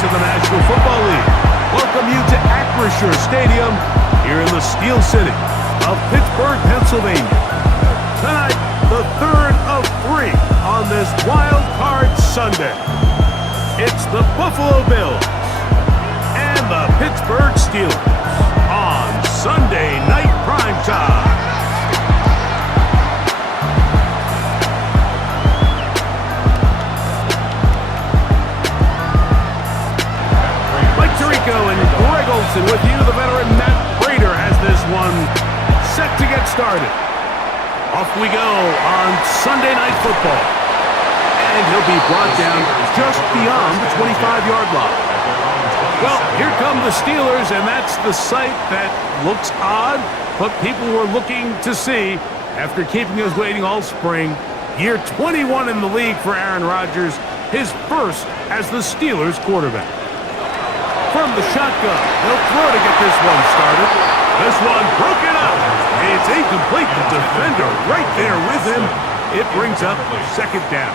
to the National Football League. Welcome you to Acrisure Stadium here in the Steel City of Pittsburgh, Pennsylvania. Tonight, the third of three on this Wild Card Sunday. It's the Buffalo Bills and the Pittsburgh Steelers on Sunday Night Primetime. And Greg Olson with you. The veteran Matt Prater has this one set to get started. Off we go on Sunday Night Football. And he'll be brought down just beyond the 25-yard line. Well, here come the Steelers, and that's the sight that looks odd, but people were looking to see after keeping us waiting all spring. Year 21 in the league for Aaron Rodgers, his first as the Steelers quarterback. From the shotgun, they'll throw to get this one started. This one broken up. It's incomplete. The defender right there with him. It brings up second down.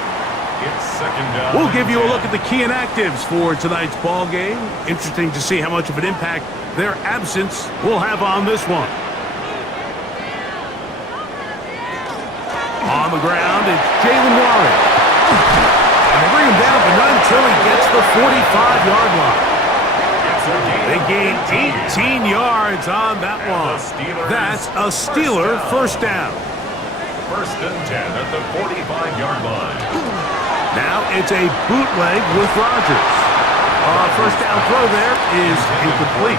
It's second down. We'll give you a look at the key inactives for tonight's ball game. Interesting to see how much of an impact their absence will have on this one. On the ground, it's Jalen Warren. And they bring him down, but not until he gets the 45-yard line. They gained 18 yards on that one. That's a Steeler first down. First and 10 at the 45-yard line. Now it's a bootleg with Rodgers. First down throw there is incomplete.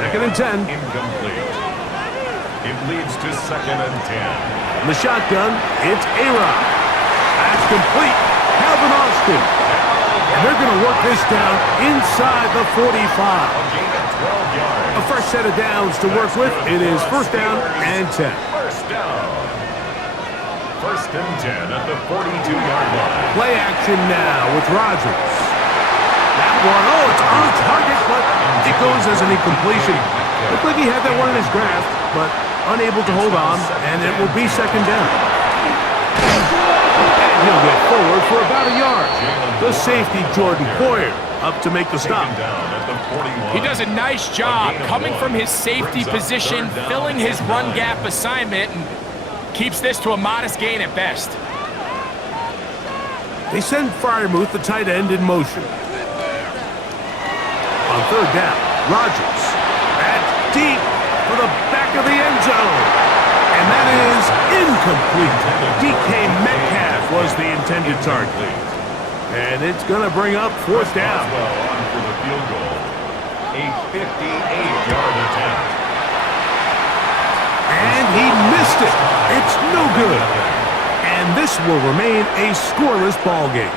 Second and 10. Incomplete. It leads to second and 10. In the shotgun, it's A-Rod. That's complete. Calvin Austin. And they're going to work this down inside the 45. A fresh set of downs to work with. It is first down and 10. First down. First and 10 at the 42-yard line. Play action now with Rodgers. That one, it's on target, but it goes as an incompletion. Looked like he had that one in his grasp, but unable to hold on, and it will be second down. He'll get forward for about a yard. The safety, Jordan Poyer, up to make the stop. He does a nice job coming from his safety position, filling his run gap assignment, and keeps this to a modest gain at best. They send Freiermuth, the tight end, in motion. On third down, Rodgers. That's deep for the back of the end zone. And that is incomplete. DK Metcalf was the intended target. And it's going to bring up fourth down. On for the field goal. A 58-yard attempt. And he missed it. It's no good. And this will remain a scoreless ball game.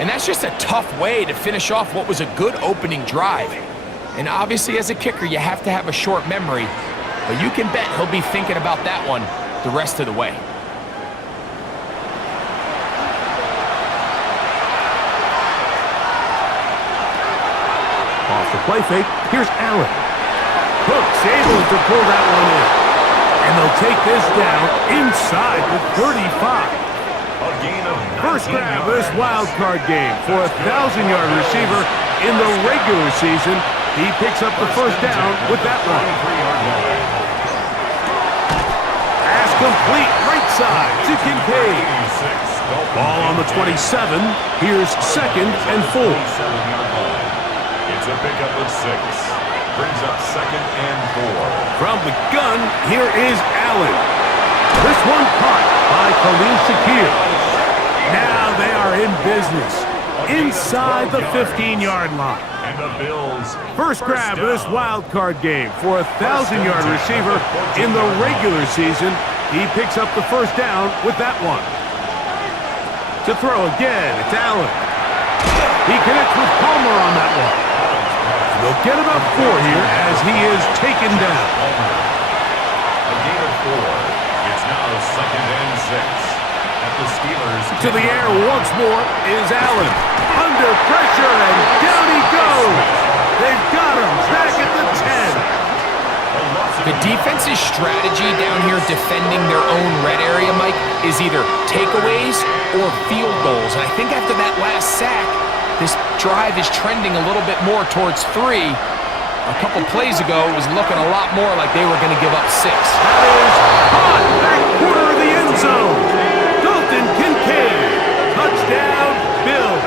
And that's just a tough way to finish off what was a good opening drive. And obviously, as a kicker, you have to have a short memory. But you can bet he'll be thinking about that one the rest of the way. Off the play fake, here's Allen. Cook's able to pull that one in. And they'll take this down inside the 35. First grab of this wild card game for a 1,000-yard receiver in the regular season. He picks up the first down with that one. Pass complete, right side to Kincaid. Ball on the 27. Here's second and 4. It's a pickup of 6. Brings up second and 4. From the gun, here is Allen. This one caught by Khalil Shakir. Now they are in business inside the 15-yard line. And the Bills First grab of this wild card game for a 1,000-yard receiver in the regular season. He picks up the first down with that one. To throw again, it's Allen. He connects with Palmer on that one. They'll get about 4 here as he is taken down. A gain of 4. It's now second and 6. At the Steelers. To the air once more is Allen. Under pressure, and down he goes. They've got him back at the 10. The defense's strategy down here defending their own red area, Mike, is either takeaways or field goals. And I think after that last sack, this drive is trending a little bit more towards 3. A couple plays ago, it was looking a lot more like they were going to give up 6. That is hot back corner of the end zone. Dalton Kincaid. Touchdown, Bills.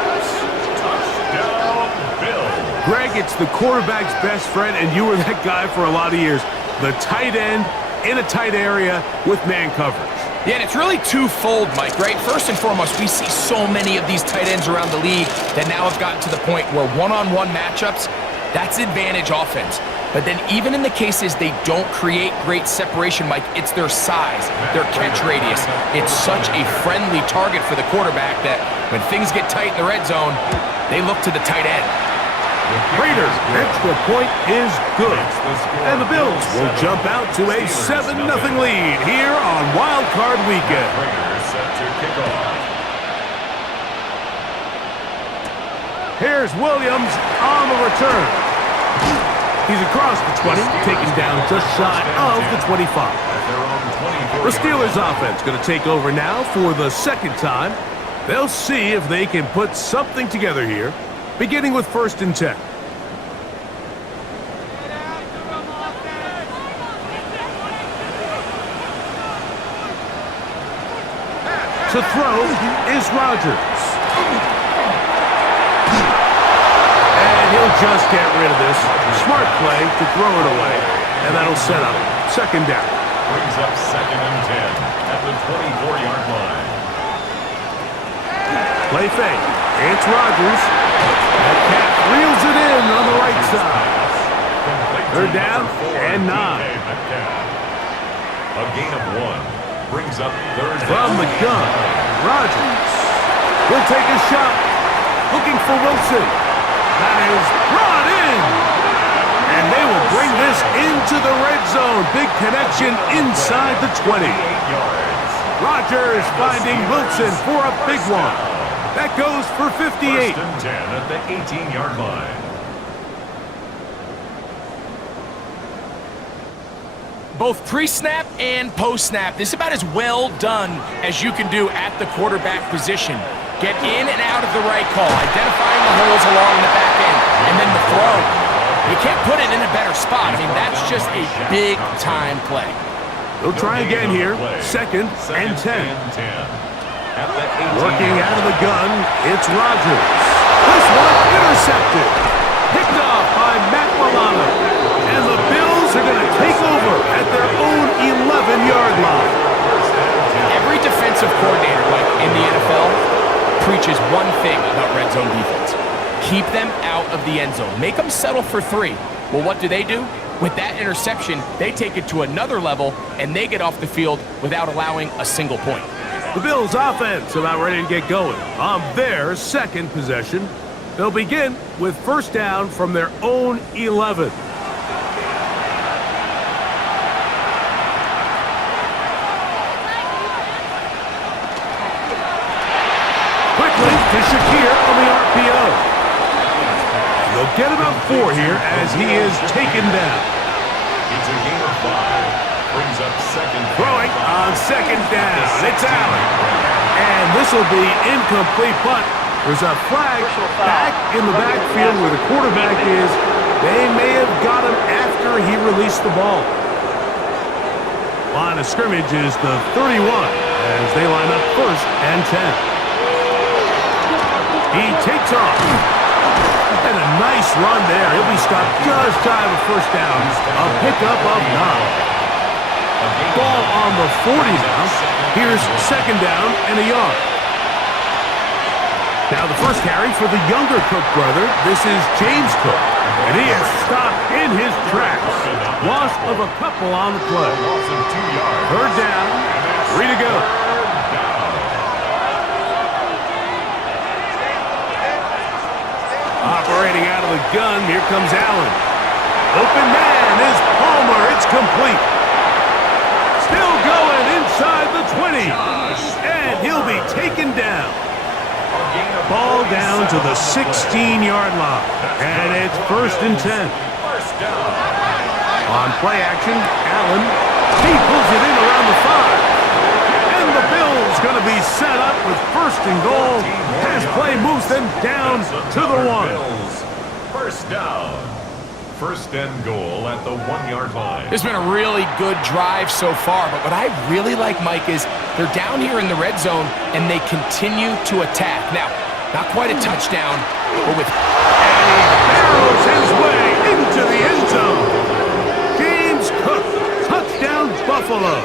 Touchdown, Bills. Greg, it's the quarterback's best friend, and you were that guy for a lot of years. The tight end in a tight area with man coverage. Yeah, and it's really twofold, Mike, right? First and foremost, we see so many of these tight ends around the league that now have gotten to the point where one-on-one matchups, that's advantage offense. But then even in the cases they don't create great separation, Mike, it's their size, their catch radius. It's such a friendly target for the quarterback that when things get tight in the red zone, they look to the tight end. Raiders' extra point is good. And the Bills will jump out to a 7-0 lead here on Wild Card Weekend. Raiders set to kick off. Here's Williams on the return. He's across the 20, taken down just shy of the 25. The Steelers offense going to take over now for the second time. They'll see if they can put something together here, beginning with 1st and 10. To throw is Rodgers. And he'll just get rid of this. Smart play to throw it away. And that'll set up 2nd down. Brings up 2nd and 10 at the 24-yard line. Play fake. It's Rodgers. That cat reels it in on the right side. 3rd down and 9. A gain of 1. Brings up 3rd down. From the gun, Rodgers will take a shot. Looking for Wilson. That is brought in. And they will bring this into the red zone. Big connection inside the 20. Rodgers finding Wilson for a big one. That goes for 58. 1st and 10 at the 18-yard line. Both pre-snap and post-snap, this is about as well done as you can do at the quarterback position. Get in and out of the right call, identifying the holes along the back end, and then the throw. You can't put it in a better spot. I mean, that's just a big-time play. They'll try again here. 2nd and 10. Working out of the gun, it's Rodgers. This one intercepted. Picked off by Matt Milano. And the Bills are going to take over at their own 11-yard line. Every defensive coordinator, like in the NFL, preaches one thing about red zone defense. Keep them out of the end zone. Make them settle for 3. Well, what do? With that interception, they take it to another level, and they get off the field without allowing a single point. The Bills offense about ready to get going on their 2nd possession. They'll begin with 1st down from their own 11. Quickly to Shakir on the RPO. They'll get about 4 here as he is taken down. It's a gain of 5. Brings up 2nd. Throwing on 2nd down. It's Allen. And this will be incomplete, but there's a flag back in the backfield where the quarterback is. They may have got him after he released the ball. Line of scrimmage is the 31 as they line up 1st and 10. He takes off. And a nice run there. He'll be stopped just shy of a 1st down. A pickup of 9. Ball on the 40 now. Here's 2nd down and a yard. Now the first carry for the younger Cook brother. This is James Cook. And he is stopped in his tracks. Loss of a couple on the play. 3rd down. 3 to go. Operating out of the gun. Here comes Allen. Open man is Palmer. It's complete. Still going inside the 20. And he'll be taken down. Ball down to the 16-yard line. And it's 1st and 10. On play action, Allen. He pulls it in around the 5. And And the Bills going to be set up with first and goal. Pass play moves them down to the 1. First down. First and goal at the 1-yard line. It's been a really good drive so far, but what I really like, Mike, is they're down here in the red zone, and they continue to attack. Now, not quite a touchdown, but with... And he barrels his way into the end zone. James Cook, touchdown Buffalo.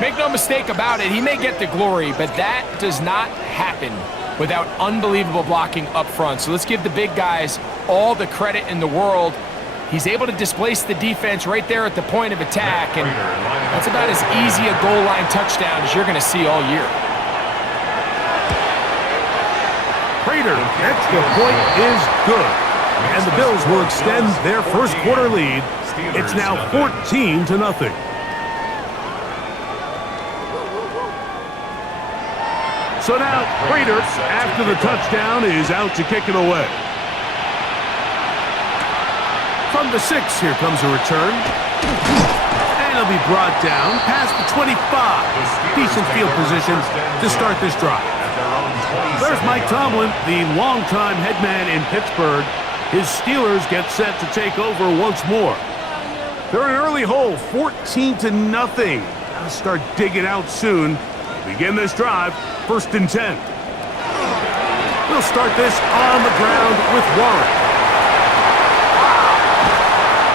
Make no mistake about it, he may get the glory, but that does not happen without unbelievable blocking up front. So let's give the big guys all the credit in the world. He's able to displace the defense right there at the point of attack, and that's about as easy a goal line touchdown as you're going to see all year. Prater, extra point is good. And the Bills will extend their first quarter lead. It's now 14-0. So now, Prater, after the touchdown, is out to kick it away. From the 6, here comes a return. And it'll be brought down past the 25. Decent field position to start this drive. There's Mike Tomlin, the longtime head man in Pittsburgh. His Steelers get set to take over once more. They're in an early hole, 14-0. Gotta start digging out soon. Begin this drive, 1st and 10. We'll start this on the ground with Warren.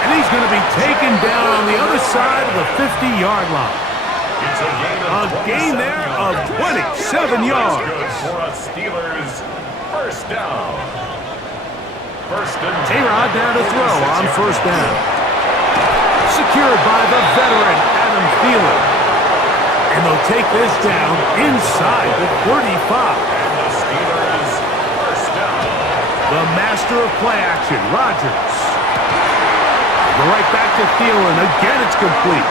And he's going to be taken down on the other side of the 50-yard line. A gain there of 27 yards. For a Steelers first down. A-Rod now to throw on 1st down. Secured by the veteran Adam Thielen. And they'll take this down inside the 35. The Steelers first down. The master of play action, Rodgers. Go right back to Thielen. Again, it's complete.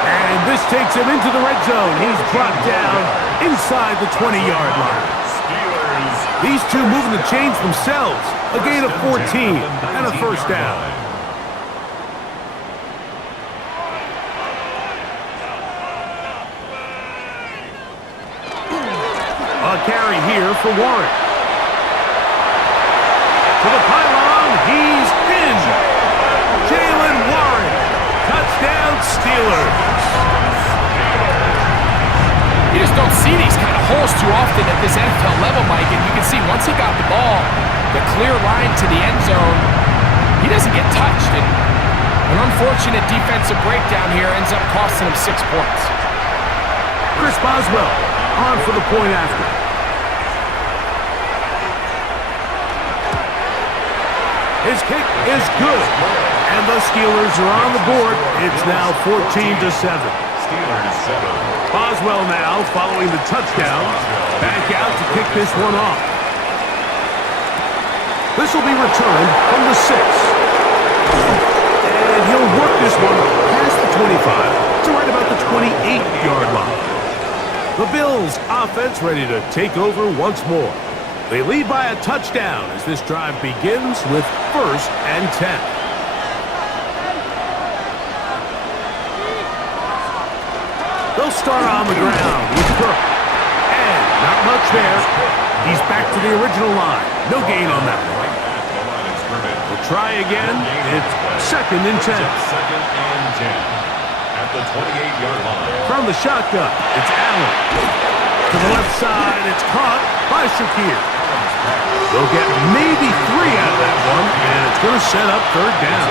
And this takes him into the red zone. He's brought down inside the 20-yard line. These two moving the chains themselves. A gain of 14 and a first down. A carry here for Warren. To the pylon, he's in. Jalen Warren, touchdown Steelers. You just don't see these kind of holes too often at this NFL level, Mike, and you can see once he got the ball, the clear line to the end zone, he doesn't get touched, and an unfortunate defensive breakdown here ends up costing him 6 points. Chris Boswell on for the point after. His kick is good, and the Steelers are on the board. It's now 14-7. Steelers 7. Boswell now following the touchdown. Back out to kick this one off. This will be returned from the 6. And he'll work this one past the 25 to right about the 28-yard line. The Bills offense ready to take over once more. They lead by a touchdown as this drive begins with 1st and 10. They'll start on the ground with Cook. And not much there. He's back to the original line. No gain on that one. We'll try again. It's 2nd and 10. 2nd and 10. At the 28-yard line. From the shotgun, it's Allen. To the left side, it's caught by Shakir. They'll get maybe 3 out of that one, and it's going to set up 3rd down.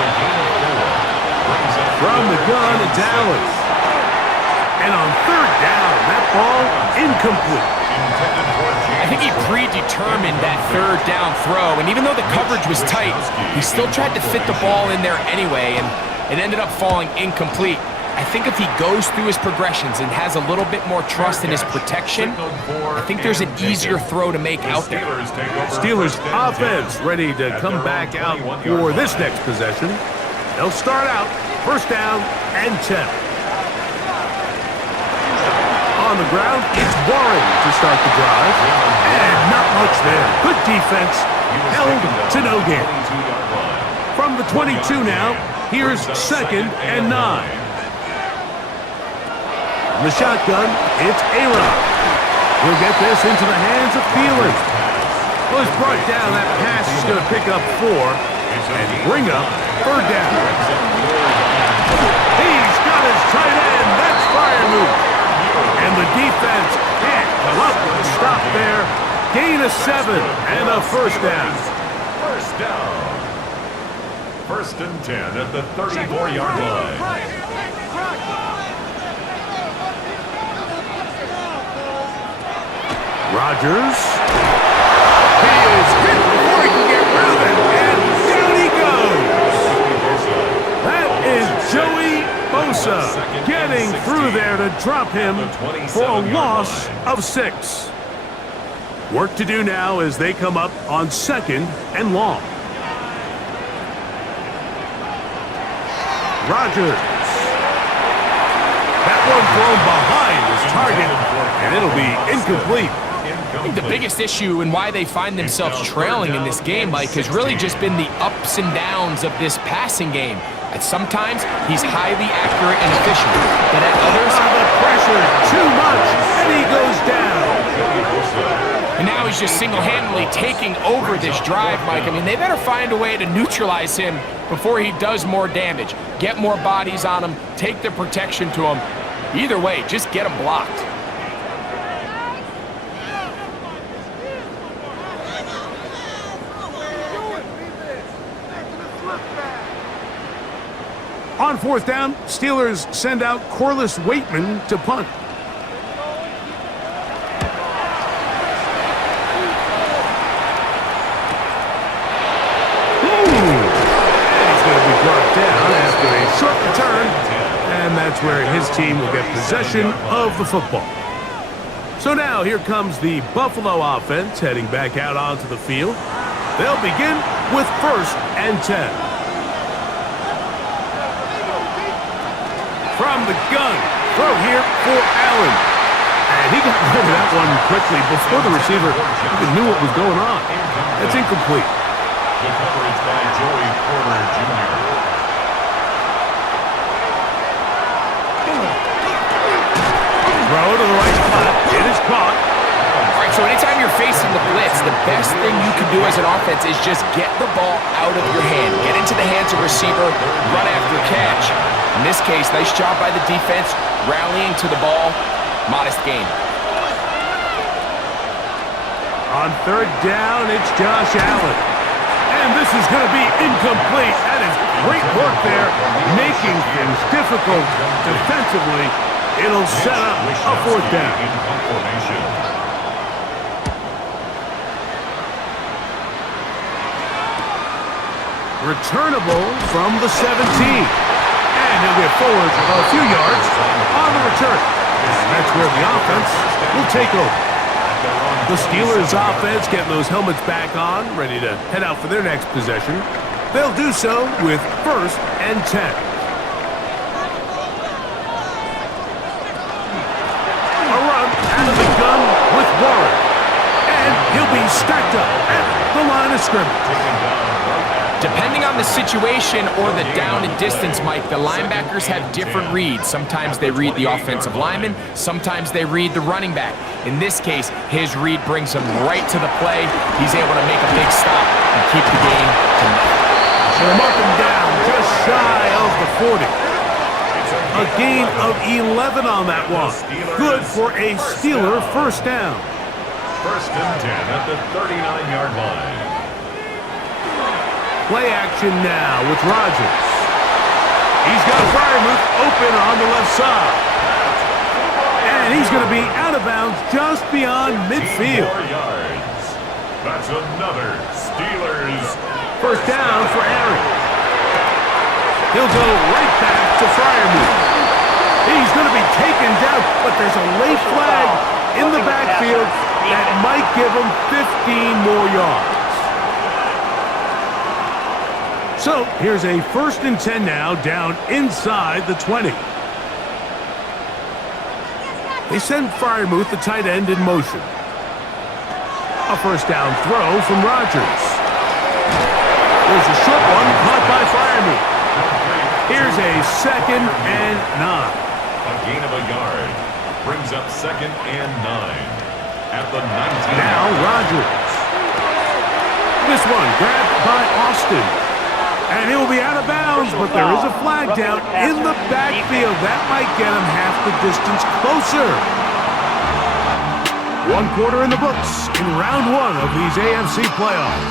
From the gun, it's Allen. And on 3rd down, that ball incomplete. I think he predetermined that 3rd down throw, and even though the coverage was tight, he still tried to fit the ball in there anyway, and it ended up falling incomplete. I think if he goes through his progressions and has a little bit more trust in his protection, I think there's an easier throw to make out there. Steelers offense ready to come back out for this next possession. They'll start out 1st down and 10. On the ground, it's Warren to start the drive. And not much there. Good defense, held to no gain. From the 22 now, here's 2nd and 9. In the shotgun, it's A-Rod. He'll get this into the hands of Thielen. Well, he's brought down. That pass is going to pick up 4 and bring up 3rd down. He's got his tight end. That's Freiermuth. And the defense can't come up with a stop there. Gain of 7 and a 1st down. First down. 1st and 10 at the 34-yard line. Rodgers. He is hit before he can get routed, and down he goes. That is Joey Bosa getting through there to drop him for a loss of 6. Work to do now as they come up on 2nd and long. Rodgers. That one thrown behind his target, and it'll be incomplete. I think the biggest issue and why they find themselves trailing in this game, Mike, has really just been the ups and downs of this passing game. At sometimes, he's highly accurate and efficient, but at others, the pressure too much, and he goes down. And now he's just single-handedly taking over this drive, Mike. I mean, they better find a way to neutralize him before he does more damage. Get more bodies on him, take the protection to him. Either way, just get him blocked. On 4th down, Steelers send out Corliss Waitman to punt. Down after a short return, and that's where his team will get possession of the football. So now here comes the Buffalo offense heading back out onto the field. They'll begin with 1st and 10. From the gun, throw here for Allen. And he got rid of that one quickly before the receiver even knew what was going on. That's incomplete. The coverage by Joey Porter Jr. Throw to the right spot. It is caught. All right, so anytime you're facing the blitz, the best thing you can do as an offense is just get the ball out of your hand. Get into the hands of receiver, run after catch. In this case, nice job by the defense, rallying to the ball. Modest gain. On 3rd down, it's Josh Allen. And this is going to be incomplete. That is great work there, making things difficult defensively. It'll set up a 4th down. Returnable from the 17. And he'll get forward a few yards on the return. And that's where the offense will take over. The Steelers offense getting those helmets back on, ready to head out for their next possession. They'll do so with 1st and 10. Gun with Warren, and he'll be stacked up at the line of scrimmage. Depending on the situation or the down and distance, Mike, the linebackers have different reads. Sometimes they read the offensive lineman, sometimes they read the running back. In this case, his read brings him right to the play. He's able to make a big stop and keep the game to nothing. They'll mark him down just shy of the 40. A gain of 11 on that one. Good for a Steeler 1st down. 1st and 10 at the 39-yard line. Play action now with Rodgers. He's got Freiermuth open on the left side. And he's going to be out of bounds just beyond midfield. 4 yards. That's another Steelers 1st down for Aaron. He'll go right back to Freiermuth. He's going to be taken down, but there's a late flag in the backfield that might give him 15 more yards. So here's a 1st and 10 now, down inside the 20. They send Freiermuth, the tight end, in motion. A 1st down throw from Rodgers. There's a short one caught by Freiermuth. Here's a 2nd and 9. A gain of a yard. Brings up 2nd and 9 at the 19. Now Rodgers. This one grabbed by Austin. And he'll be out of bounds, but there is a flag down in the backfield. That might get him half the distance closer. 1 quarter in the books in round 1 of these AFC playoffs.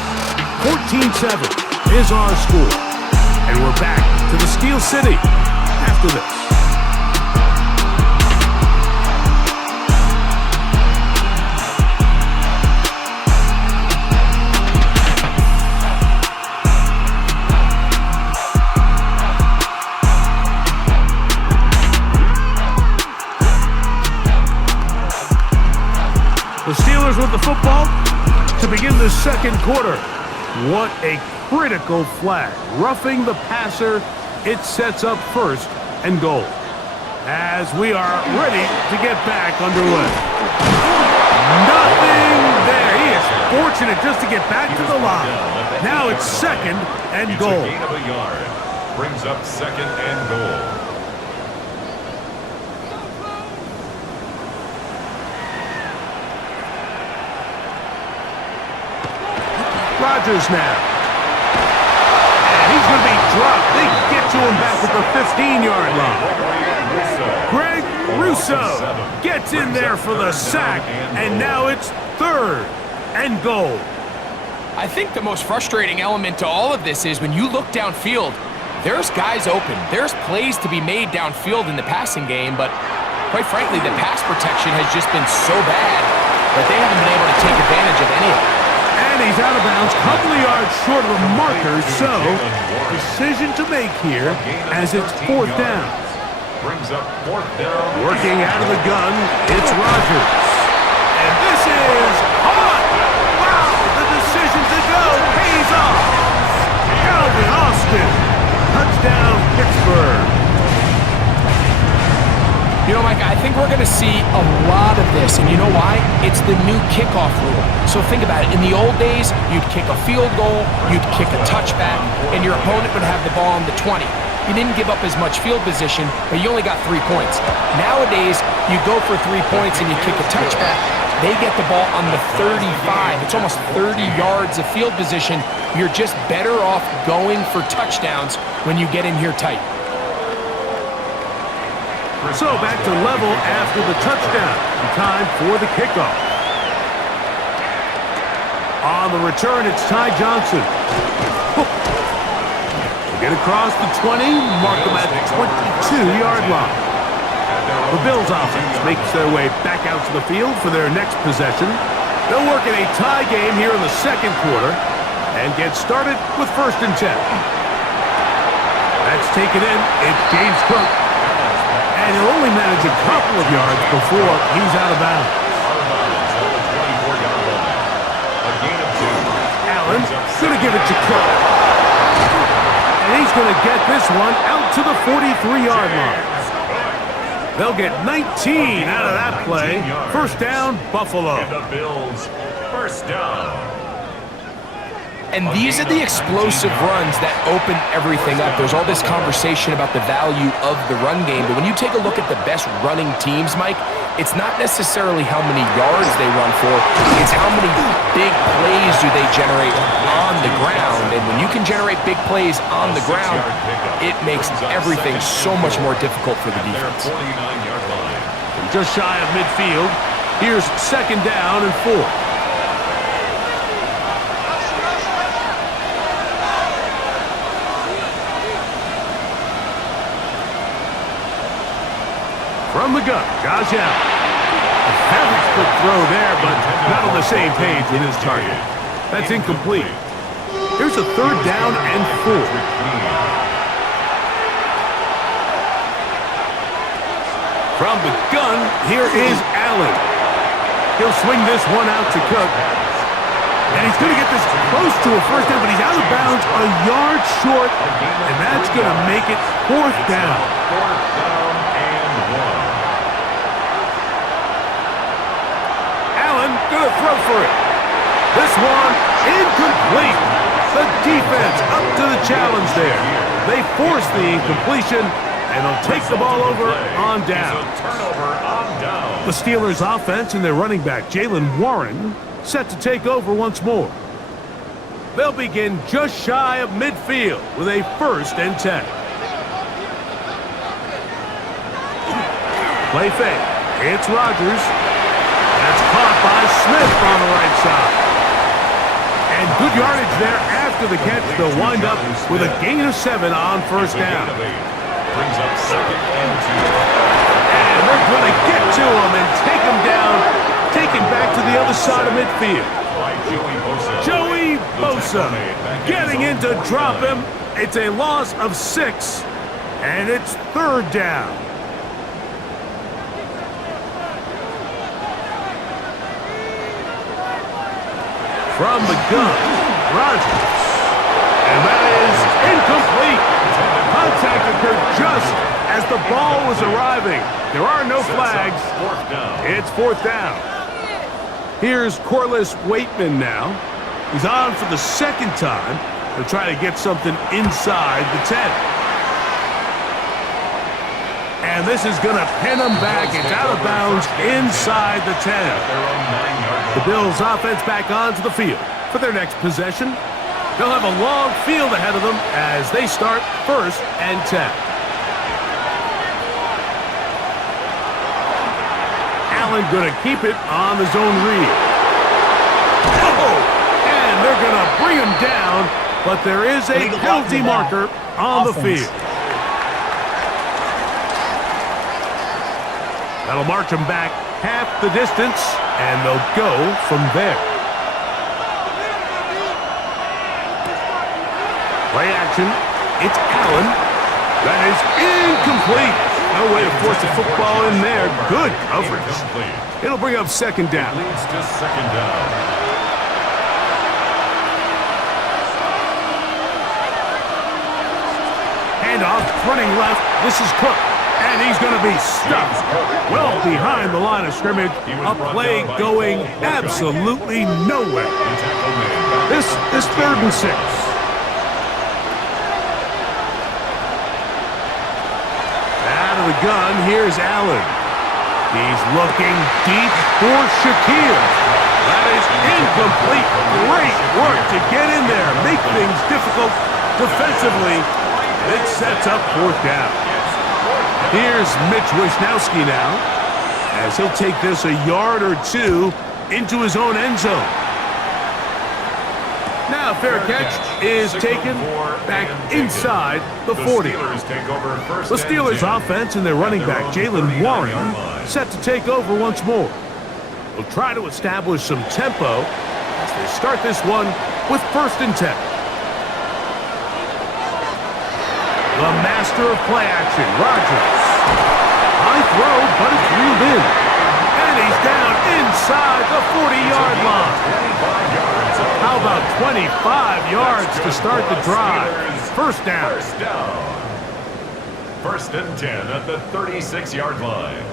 14-7 is our score. And we're back to the Steel City after this. The Steelers with the football to begin the 2nd quarter. What a critical flag. Roughing the passer, it sets up 1st and goal. As we are ready to get back underway. Nothing there. He is fortunate just to get back to the line. Now it's 2nd and goal. It's a gain of a yard. Brings up 2nd and goal. Rodgers now. And he's going to be dropped. They get to him back at the 15-yard line. Greg Russo gets in there for the sack, and now it's 3rd and goal. I think the most frustrating element to all of this is when you look downfield, there's guys open. There's plays to be made downfield in the passing game, but quite frankly, the pass protection has just been so bad that they haven't been able to take advantage of any of it. And he's out of bounds, couple of yards short of a marker, so decision to make here as it's 4th down. Brings up 4th down. Working out of the gun, it's Rodgers. And this is hot! Wow, the decision to go pays off. Calvin Austin, touchdown Pittsburgh. You know, Mike, I think we're going to see a lot of this, and you know why? It's the new kickoff rule. So think about it. In the old days, you'd kick a field goal, you'd kick a touchback, and your opponent would have the ball on the 20. You didn't give up as much field position, but you only got 3 points. Nowadays, you go for 3 points and you kick a touchback. They get the ball on the 35. It's almost 30 yards of field position. You're just better off going for touchdowns when you get in here tight. So back to level after the touchdown. Time for the kickoff. On the return, it's Ty Johnson. Get across the 20, mark them at the 22-yard line. The Bills offense makes their way back out to the field for their next possession. They'll work in a tie game here in the 2nd quarter and get started with 1st and 10. That's taken in. It's James Cook. And he'll only manage a couple of yards before he's out of bounds. Allen going to give it to Cook. And he's going to get this one out to the 43-yard line. They'll get 19 out of that play. 1st down, Buffalo. And the Bills, 1st down. And these are the explosive runs that open everything up. There's all this conversation about the value of the run game, but when you take a look at the best running teams, Mike, it's not necessarily how many yards they run for, it's how many big plays do they generate on the ground. And when you can generate big plays on the ground, it makes everything so much more difficult for the defense. From just shy of midfield, here's 2nd down and 4. From the gun, Josh Allen. A very quick throw there, but not on the same page with his target. That's incomplete. Here's a 3rd down and 4. From the gun, here is Allen. He'll swing this one out to Cook. And he's going to get this close to a 1st down, but he's out of bounds a yard short, and that's going to make it 4th down. 4th down and 1. Going to throw for it. This one incomplete. The defense up to the challenge there. They force the incompletion, and they'll take the ball over on down. Turnover on down. The Steelers offense and their running back, Jaylen Warren, set to take over once more. They'll begin just shy of midfield with a 1st and 10. Play fake. It's Rodgers. That's caught by Smith on the right side. And good yardage there after the catch. They'll wind up with a gain of 7 on 1st down. Brings up 2nd and 2. And they're going to get to him and take him down, take him back to the other side of midfield. Joey Bosa getting in to drop him. It's a loss of 6, and it's 3rd down. From the gun, Rodgers. And that is incomplete. Contact occurred just as the ball was arriving. There are no flags. It's 4th down. Here's Corliss Waitman now. He's on for the 2nd time to try to get something inside the 10. And this is going to pin him back. It's out of bounds inside the 10. The Bills offense back onto the field for their next possession. They'll have a long field ahead of them as they start 1st and 10. Allen going to keep it on the zone read. And they're going to bring him down, but there is a penalty marker on the field. That'll march them back half the distance, and they'll go from there. Play action. It's Allen. That is incomplete. No way to force the football in there. Good coverage. It'll bring up 2nd down. Leads to 2nd down. Handoff, running left. This is Cook. And he's going to be stuffed well behind the line of scrimmage. A play going absolutely nowhere. This is 3rd and 6. Out of the gun, here's Allen. He's looking deep for Shaquille. That is incomplete. Great work to get in there, make things difficult defensively. It sets up 4th down. Here's Mitch Wisnowski now, as he'll take this a yard or 2 into his own end zone. Now fair catch is taken back inside the 40. The Steelers offense and their running back, Jaylen Warren, set to take over once more. They'll try to establish some tempo as they start this one with 1st and 10. The master of play action, Rodgers. High throw, but it's reeled in. And he's down inside the 40-yard line. How about 25 yards to start the drive? 1st down. 1st and 10 at the 36-yard line.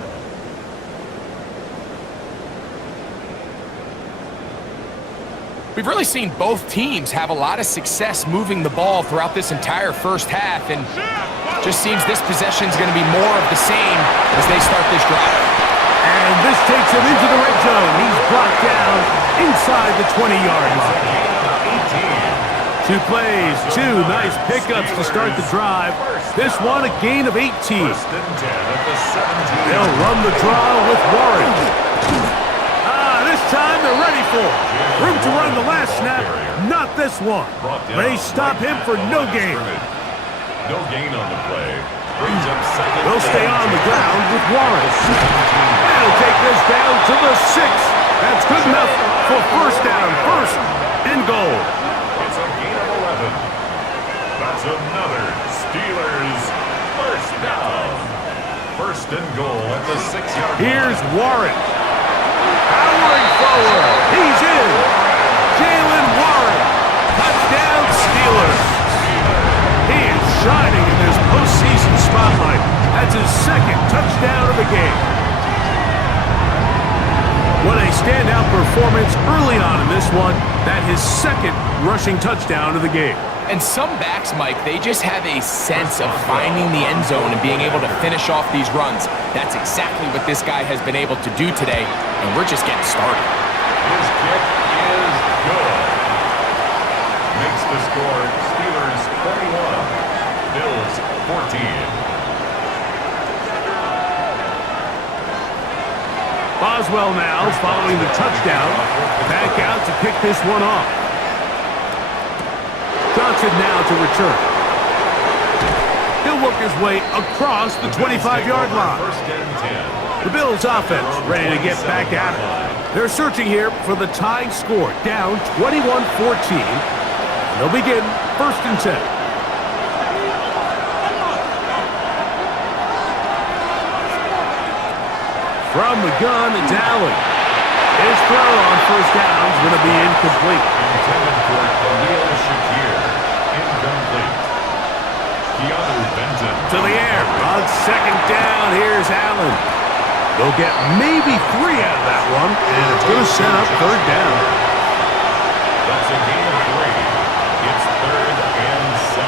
We've really seen both teams have a lot of success moving the ball throughout this entire 1st half, and just seems this possession is going to be more of the same as they start this drive. And this takes him into the red zone. He's brought down inside the 20-yard line. 2 plays, 2 nice pickups to start the drive. This one a gain of 18. They'll run the draw with Warren. This time they're ready for it. Room to run the last snap, not this one. They stop him for no gain. No gain on the play. Brings up 2nd. They'll stay on the ground with Warren. They'll take this down to the 6. That's good enough for 1st down, 1st and goal. It's a gain of 11. That's another Steelers 1st down. 1st and goal at the 6-yard line. Here's Warren. Powering forward. He's in. Jaylen Warren. Touchdown Steelers. He is shining in this postseason spotlight. That's his 2nd touchdown of the game. What a standout performance early on in this one. That his second rushing touchdown of the game. And some backs, Mike, they just have a sense of finding the end zone and being able to finish off these runs. That's exactly what this guy has been able to do today, and we're just getting started. His kick is good. Makes the score Steelers 21, Bills 14. Boswell now following the touchdown. Back out to kick this one off. Johnson now to return. He'll work his way across the 25-yard line. First and 10. The Bills offense ready to get back at it. They're searching here for the tying score, down 21-14. They'll begin first and 10. From the gun, it's Allen. His throw on first down is going to be incomplete. Intended for Khalil Shakir. Incomplete. Keanu Benton. To the air. On second down, here's Allen. They'll get maybe 3 out of that one, and it's going to set up third down. That's a gain of 3. It's third and 7.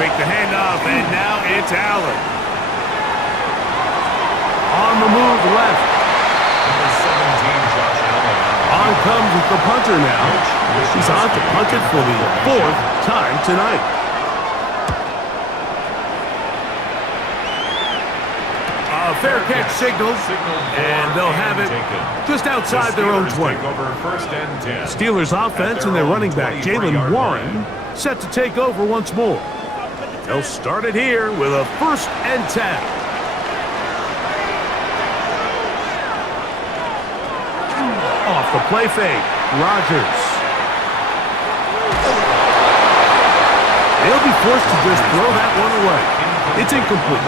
Fake the handoff, and now it's Allen. On the move left. Number 17, Josh Allen. On comes the punter now. He's on to punt it for the 4th time tonight. A fair catch signaled, and they'll have it just outside their own 20. First and 10. Steelers offense and their running back, Jalen Warren, set to take over once more. They'll start it here with a first and 10. Off the play fake, Rodgers. They'll be forced to just throw that one away. It's incomplete.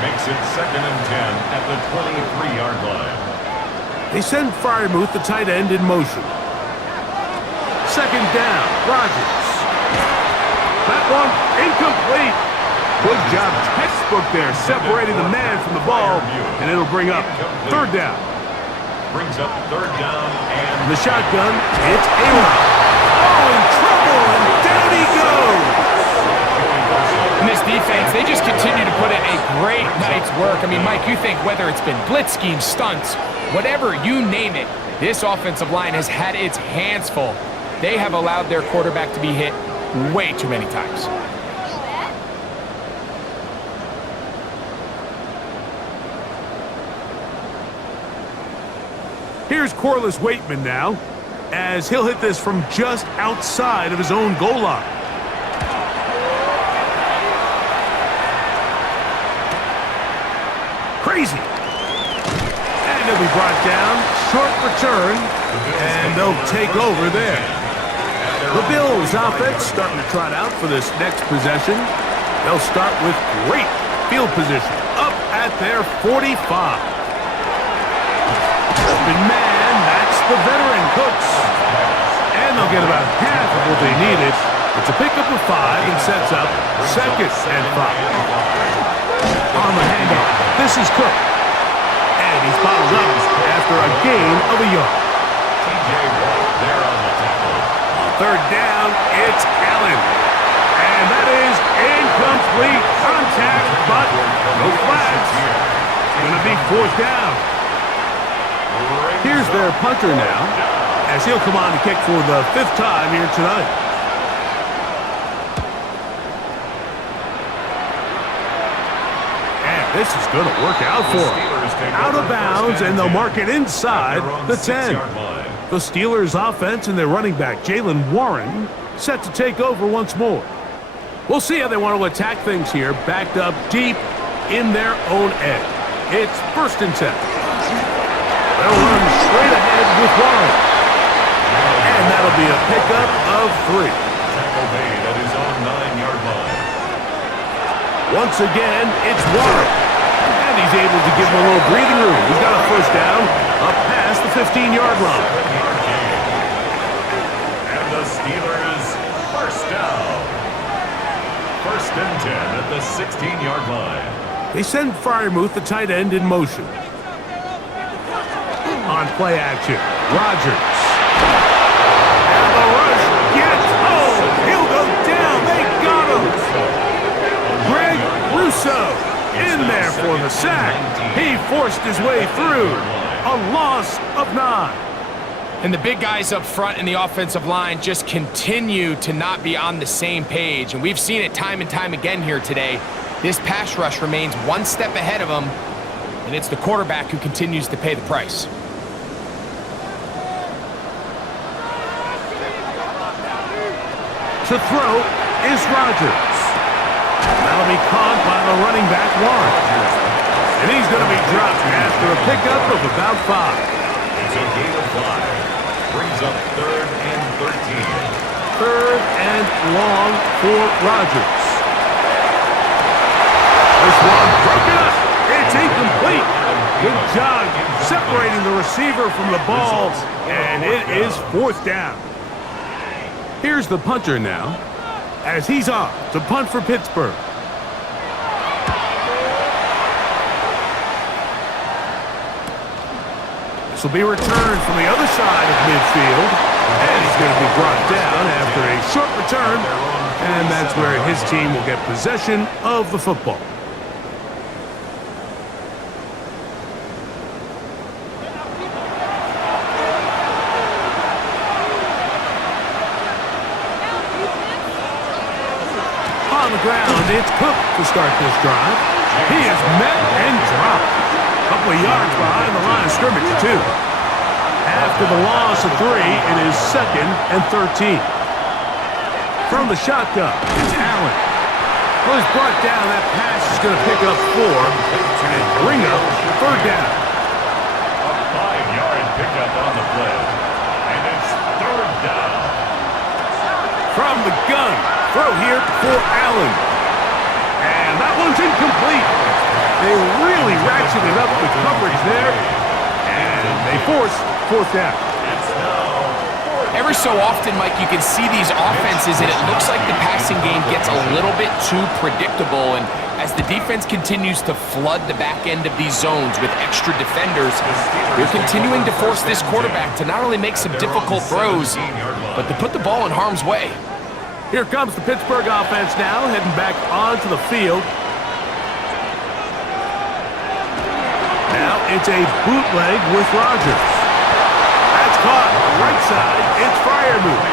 Makes it second and 10 at the 23-yard line. They send Freiermuth, the tight end, in motion. Second down, Rodgers. That one, incomplete. Good job, textbook there, separating the man from the ball, and it'll bring up third down. Brings up third down and... The shotgun, it's A-Rod. Oh, in trouble, and down he goes. And this defense, they just continue to put in a great night's work. I mean, Mike, you think whether it's been blitz schemes, stunts, whatever, you name it, this offensive line has had its hands full. They have allowed their quarterback to be hit way too many times. Here's Corliss Waitman now, as he'll hit this from just outside of his own goal line. Crazy. And he'll be brought down, short return, and they'll take over there. The Bills offense starting to trot out for this next possession. They'll start with great field position up at their 45. Open man, that's the veteran Cooks. And they'll get about half of what they needed. It's a pickup of 5 and sets up second and 5. On the handoff, this is Cook. And he's bottled up after a gain of a yard. There on the tackle. Third down, it's Allen. And that is incomplete contact, but no flags. It's going to be fourth down. Here's their punter now, as he'll come on to kick for the 5th time here tonight. And this is going to work out for them. Out of bounds, and they'll mark it inside the 10. The Steelers offense and their running back, Jalen Warren, set to take over once more. We'll see how they want to attack things here, backed up deep in their own end. It's first and 10. They'll run straight ahead with Warren. And that'll be a pickup of 3. Tackle made at his own 9-yard line. Once again, it's Warren. And he's able to give him a little breathing room. He's got a first down up past the 15-yard line. And the Steelers first down. First and 10 at the 16-yard line. They send Freiermuth, the tight end, in motion. On play action, Rodgers. And the rush gets home. He'll go down. They got him. Greg Russo in there for the sack. He forced his way through. A loss of 9. And the big guys up front in the offensive line just continue to not be on the same page. And we've seen it time and time again here today. This pass rush remains one step ahead of them, and it's the quarterback who continues to pay the price. To throw is Rodgers. That'll be caught by the running back, Warren. And he's going to be dropped after a pickup of about 5. It's a gain of 5. Brings up 3rd and 13. 3rd and long for Rodgers. This one broken up. It's incomplete. Good job separating the receiver from the ball, and it is 4th down. Here's the punter now, as he's off to punt for Pittsburgh. This will be returned from the other side of midfield, and he's going to be brought down after a short return, and that's where his team will get possession of the football. On the ground, it's Cook to start this drive. He is met and dropped. A couple of yards behind the line of scrimmage, too. After the loss of 3, it is 2nd and 13. From the shotgun, it's Allen. Well, he's brought down. That pass is going to pick up 4 and bring up 3rd down. A 5-yard pickup on the play. And it's 3rd down. From the gun, throw here for Allen. And that one's incomplete. They really ratcheted up the coverage there. And they force 4th down. Every so often, Mike, you can see these offenses, and it looks like the passing game gets a little bit too predictable. And as the defense continues to flood the back end of these zones with extra defenders, they're continuing to force this quarterback to not only make some difficult throws, but to put the ball in harm's way. Here comes the Pittsburgh offense now, heading back onto the field. Now it's a bootleg with Rodgers. That's caught. Right side, it's Freiermuth.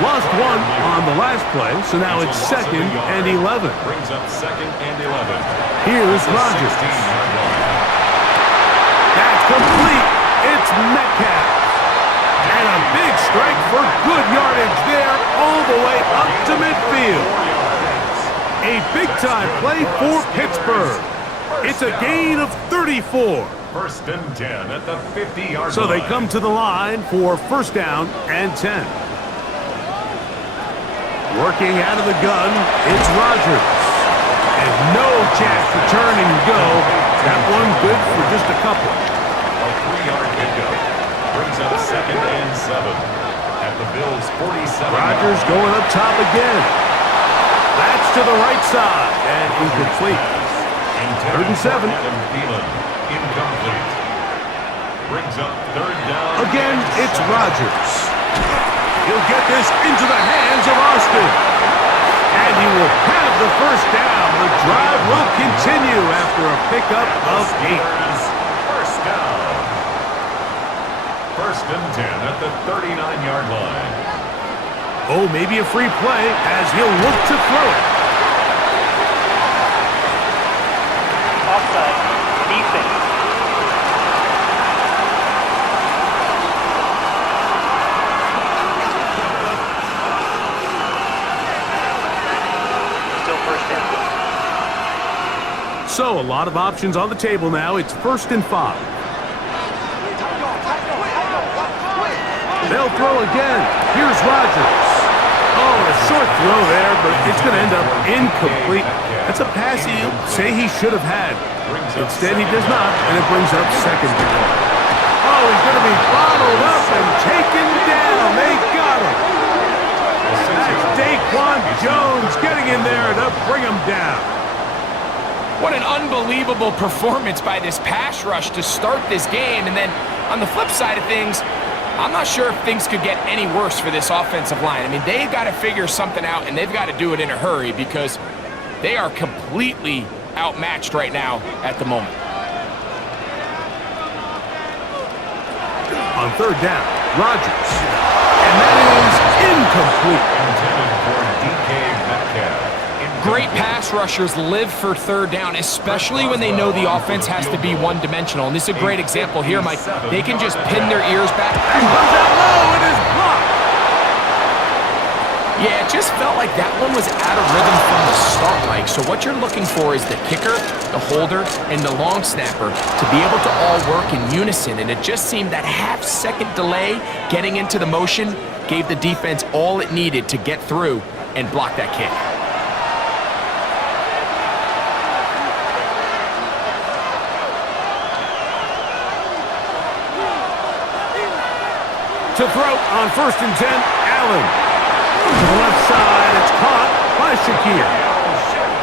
Lost 1 on the last play, so now it's 2nd and 11. Brings up 2nd and 11. Here's Rodgers. That's complete. It's Metcalf. And a big strike for good yardage there all the way up to midfield. A big-time play for Pittsburgh. It's a gain of 34. 1st and 10 at the 50-yard line. So they come to the line for 1st down and 10. Working out of the gun, it's Rodgers. And no chance to turn and go. That one good for just a couple. A 3-yard pickup. Brings up 2nd and 7 at the Bills' 47. Rodgers going up top again. That's to the right side and incomplete. 3rd and 7. Incomplete. Brings up 3rd down. Again, it's Rodgers. He'll get this into the hands of Austin. And he will have the 1st down. The drive will continue after a pickup of 8. 1st down. 1st and 10 at the 39-yard line. Oh, maybe a free play as he'll look to throw it. Offside. Defense. Still 1st down. So a lot of options on the table now. It's 1st and 5. They'll throw again. Here's Rodgers. Oh, a short throw there, but it's going to end up incomplete. That's a pass he'll say he should have had. Instead, he does not, and it brings up 2nd down. Oh, he's going to be bottled up and taken down. They got him. That's Daquan Jones getting in there to bring him down. What an unbelievable performance by this pass rush to start this game. And then on the flip side of things, I'm not sure if things could get any worse for this offensive line. I mean, they've got to figure something out, and they've got to do it in a hurry because they are completely outmatched right now at the moment. On third down, Rodgers. And that is incomplete. Intended for DK Metcalf. Great pass rushers live for third down, especially when they know the offense has to be one-dimensional. And this is a great example here, Mike. They can just pin their ears back. And goes out low, it is blocked. Yeah, it just felt like that one was out of rhythm from the start, Mike. So what you're looking for is the kicker, the holder, and the long snapper to be able to all work in unison. And it just seemed that half-second delay getting into the motion gave the defense all it needed to get through and block that kick. To throw on 1st and 10, Allen. To the left side, it's caught by Shakir.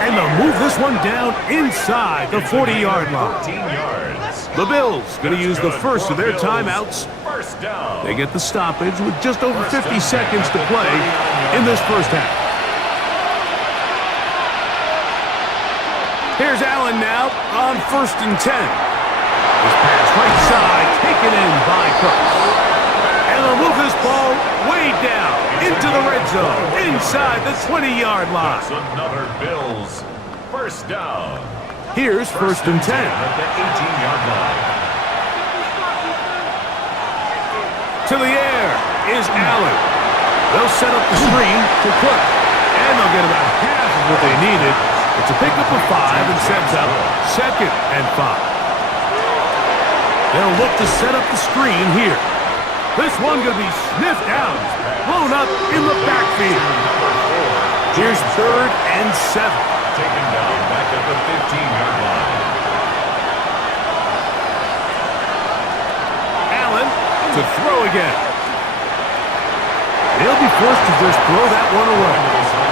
And they'll move this one down inside the 40-yard line. 14 yards. The Bills going to use the first of their timeouts. First down. They get the stoppage with just over 50 seconds to play in this first half. Here's Allen now on 1st and 10. This pass right side taken in by Cook. And they'll move this ball way down into the red zone, inside the 20-yard line. That's another Bills first down. Here's 1st and 10. At the 18-yard line. To the air is Allen. They'll set up the screen to Cook. And they'll get about half of what they needed. It's a pickup of 5 and sets up 2nd and 5. They'll look to set up the screen here. This one going to be sniffed out, blown up in the backfield. Here's 3rd and 7. Taken down back at the 15-yard line. Allen to throw again. They'll be forced to just throw that one away.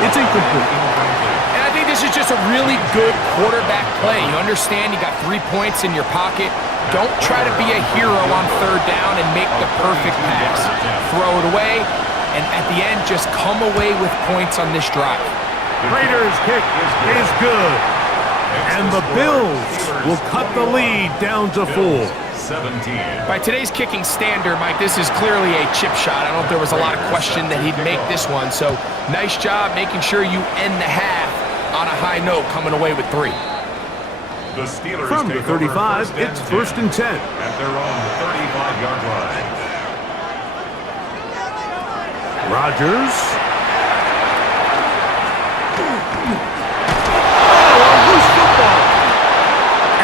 It's incomplete. And I think this is just a really good quarterback play. You understand you got 3 points in your pocket. Don't try to be a hero on 3rd down and make the perfect pass. Throw it away, and at the end, just come away with points on this drive. Raiders' kick is good. And the Bills will cut the lead down to 4. 17. By today's kicking standard, Mike, this is clearly a chip shot. I don't know if there was a lot of question that he'd make this one. So nice job making sure you end the half on a high note, coming away with 3. The Steelers From the 35, it's 1st and 10. At their own 35-yard line. Rodgers. Oh, a loose football.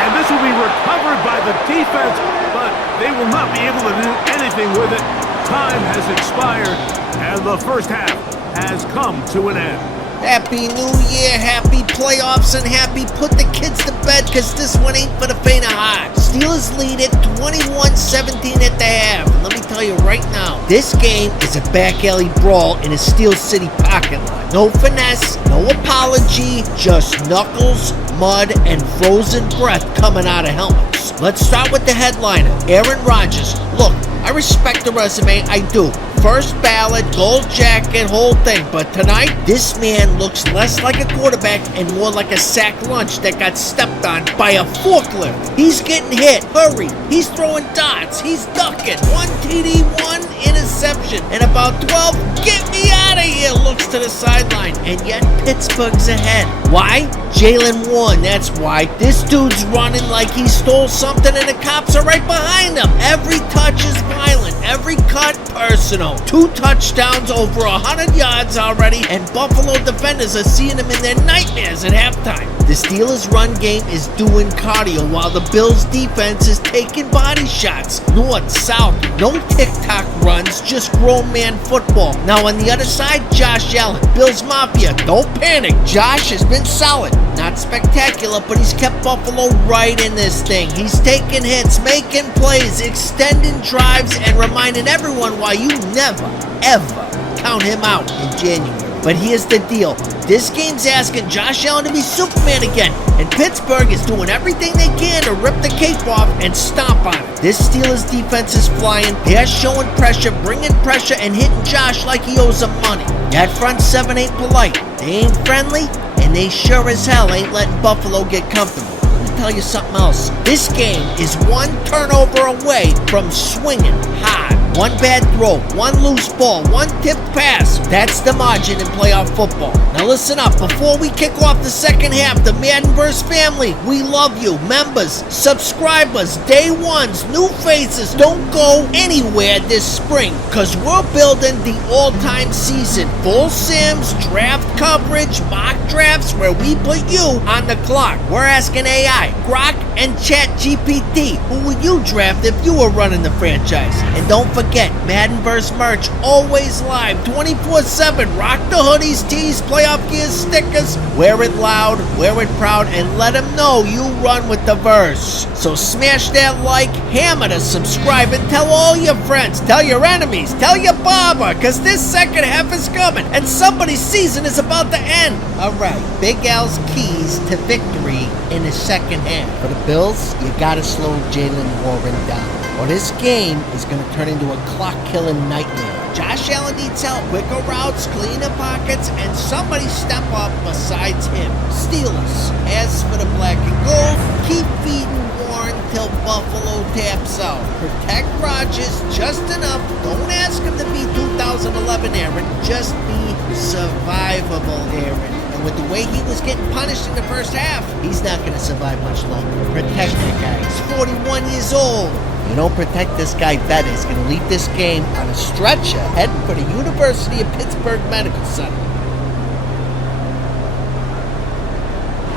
And this will be recovered by the defense, but they will not be able to do anything with it. Time has expired, and the first half has come to an end. Happy New Year, happy playoffs, and happy put the kids to bed, because this one ain't for the faint of heart. Steelers lead it 21-17 at the half. And let me tell you right now, this game is a back alley brawl in a Steel City parking lot. No finesse, no apology, just knuckles, mud, and frozen breath coming out of helmets. Let's start with the headliner, Aaron Rodgers. Look, I respect the resume, I do. First ballot, gold jacket, whole thing. But tonight, this man looks less like a quarterback and more like a sack lunch that got stepped on by a forklift. He's getting hit. Hurry. He's throwing darts. He's ducking. 1 TD, 1 interception. And about 12, get me out of here, looks to the sideline. And yet, Pittsburgh's ahead. Why? Jalen won. That's why. This dude's running like he stole something and the cops are right behind him. Every touch is violent. Every cut personal. 2 touchdowns, over 100 yards already, and Buffalo defenders are seeing him in their nightmares at halftime. The Steelers' run game is doing cardio while the Bills' defense is taking body shots. North, south, no TikTok runs, just grown man football. Now on the other side, Josh Allen, Bills Mafia. Don't panic. Josh has been solid. Not spectacular, but he's kept Buffalo right in this thing. He's taking hits, making plays, extending drives, and reminding everyone why you never, ever count him out in January. But here's the deal. This game's asking Josh Allen to be Superman again, and Pittsburgh is doing everything they can to rip the cape off and stomp on it. This Steelers defense is flying. They're showing pressure, bringing pressure, and hitting Josh like he owes them money. That front seven ain't polite. They ain't friendly, and they sure as hell ain't letting Buffalo get comfortable. Let me tell you something else. This game is one turnover away from swinging hard. One bad throw, one loose ball, one tipped pass. That's the margin in playoff football. Now listen up. Before we kick off the second half, the Maddenverse family, we love you. Members, subscribers, day ones, new faces, don't go anywhere this spring, because we're building the all-time season. Full Sims, draft coverage, mock drafts, where we put you on the clock. We're asking AI, Grok, and ChatGPT, who would you draft if you were running the franchise? And don't forget, Maddenverse merch, always live, 24/7. Rock the hoodies, tees, playoff gears, stickers. Wear it loud, wear it proud, and let them know you run with the verse. So smash that like, hammer the subscribe, and tell all your friends, tell your enemies, tell your barber, because this second half is coming, and somebody's season is about to end. All right, Big Al's keys to victory in the second half. For the Bills, you gotta slow Jalen Warren down, or this game is going to turn into a clock-killing nightmare. Josh Allen needs help, quicker routes, cleaner pockets, and somebody step up besides him. Steelers, as for the black and gold, keep feeding Warren till Buffalo taps out. Protect Rodgers just enough. Don't ask him to be 2011 Aaron, just be survivable Aaron. And with the way he was getting punished in the first half, he's not going to survive much longer. Protect that guy. He's 41 years old. You don't protect this guy better. He's going to leave this game on a stretcher heading for the University of Pittsburgh Medical Center.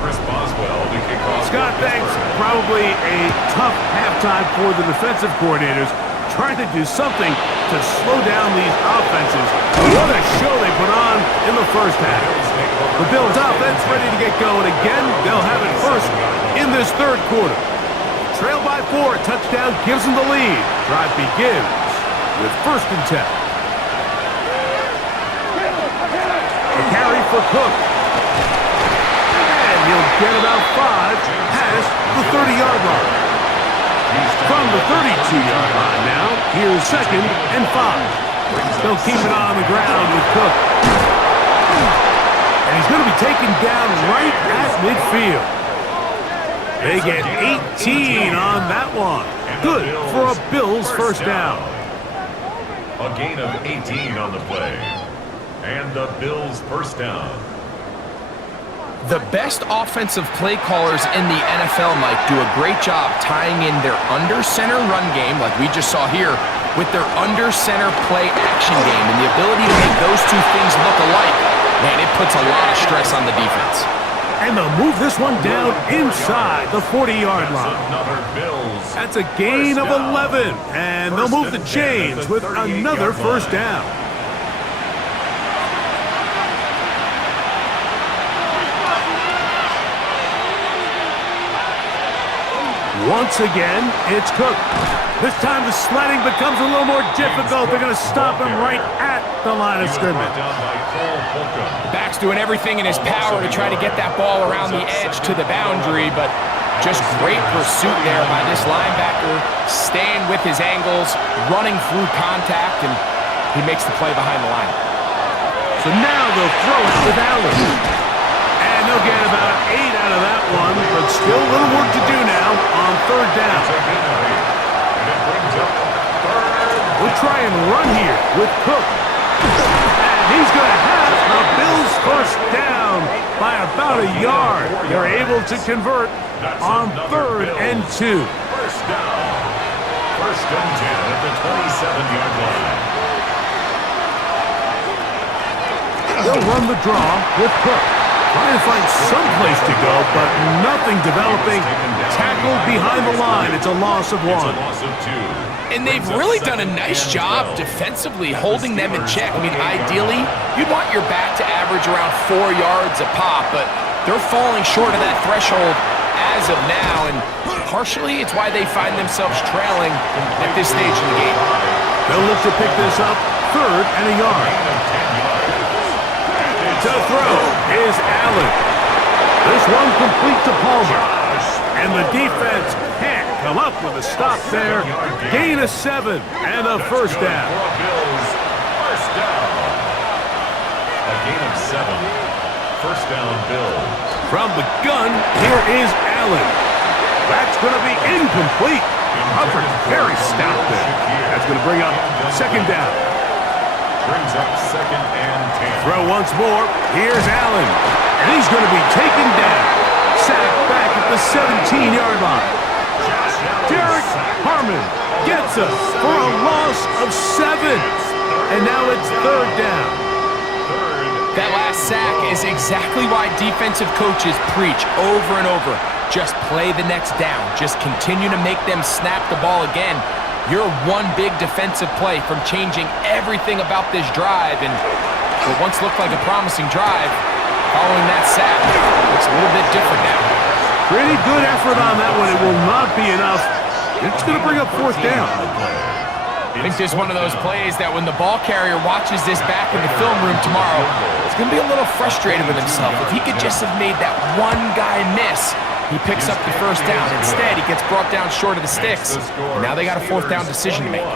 Chris Boswell to kick off. Scott, thanks. Probably a tough halftime for the defensive coordinators, trying to do something to slow down these offenses. What a show they put on in the first half. The Bills offense ready to get going again. They'll have it first in this third quarter. Trail by 4, touchdown gives them the lead. Drive begins with 1st and 10. A carry for Cook. And he'll get about 5 past the 30-yard line. From the 32-yard line now, here's 2nd and 5. They'll keep it on the ground with Cook. And he's going to be taken down right at midfield. They get 18 on that one. Good for a Bills first down. A gain of 18 on the play. And the Bills first down. The best offensive play callers in the NFL, Mike, do a great job tying in their under-center run game, like we just saw here, with their under-center play action game. And the ability to make those two things look alike, man, it puts a lot of stress on the defense. And they'll move this one down inside the 40-yard line. That's a gain of 11. And they'll move the chains with another first down. Once again, it's Cook. This time the sledding becomes a little more difficult. They're going to stop him right at the line of scrimmage. Back's doing everything in his power to try to get that ball around the edge to the boundary, but just great pursuit there by this linebacker, staying with his angles, running through contact, and he makes the play behind the line. So now they'll throw it with Allen. And they'll get about 8 out of that one, but still a little work to do now on 3rd down. We'll try and run here with Cook. And he's going to have the Bills first down by about a yard. They're able to convert on 3rd and 2. First down. 1st and 10 at the 27-yard line. They'll run the draw with Cook. Trying to find some place to go, but nothing developing. Tackled behind the line. It's a loss of 1. And they've really done a nice job defensively holding them in check. I mean, ideally, you'd want your back to average around 4 yards a pop, but they're falling short of that threshold as of now, and partially it's why they find themselves trailing at this stage in the game. They'll look to pick this up 3rd and a yard. To throw is Allen. This one complete to Palmer. And the defense can't come up with a stop there. Gain of 7 and a first down. Bills, first down. A gain of 7. First down, Bills. From the gun, here is Allen. That's going to be incomplete. Covered very stout there. That's going to bring up second down. Brings up second and 10. Throw once more. Here's Allen. And he's going to be taken down. Sacked back at the 17-yard line. Derek Harmon gets us for a loss of 7. And now it's third down. That last sack is exactly why defensive coaches preach over and over. Just play the next down. Just continue to make them snap the ball again. You're one big defensive play from changing everything about this drive. And what once looked like a promising drive, following that sack, looks a little bit different now. Pretty good effort on that one. It will not be enough. It's going to bring up fourth down. I think this is one of those plays that when the ball carrier watches this back in the film room tomorrow, he's going to be a little frustrated with himself. If he could just have made that one guy miss, he picks up the first down. Instead, he gets brought down short of the sticks. And now they got a fourth down decision to make.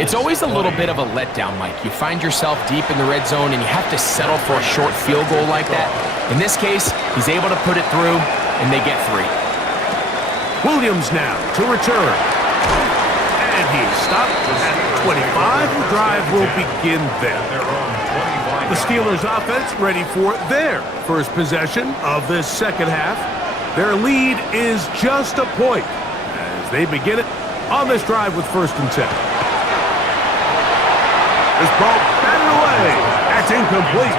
It's always a little bit of a letdown, Mike. You find yourself deep in the red zone and you have to settle for a short field goal like that. In this case, he's able to put it through, and they get 3. Williams now to return. And he stopped at 25. The drive will begin then. The Steelers offense ready for their first possession of this second half. Their lead is just a point as they begin it on this drive with first and 10. This ball batted away. That's incomplete.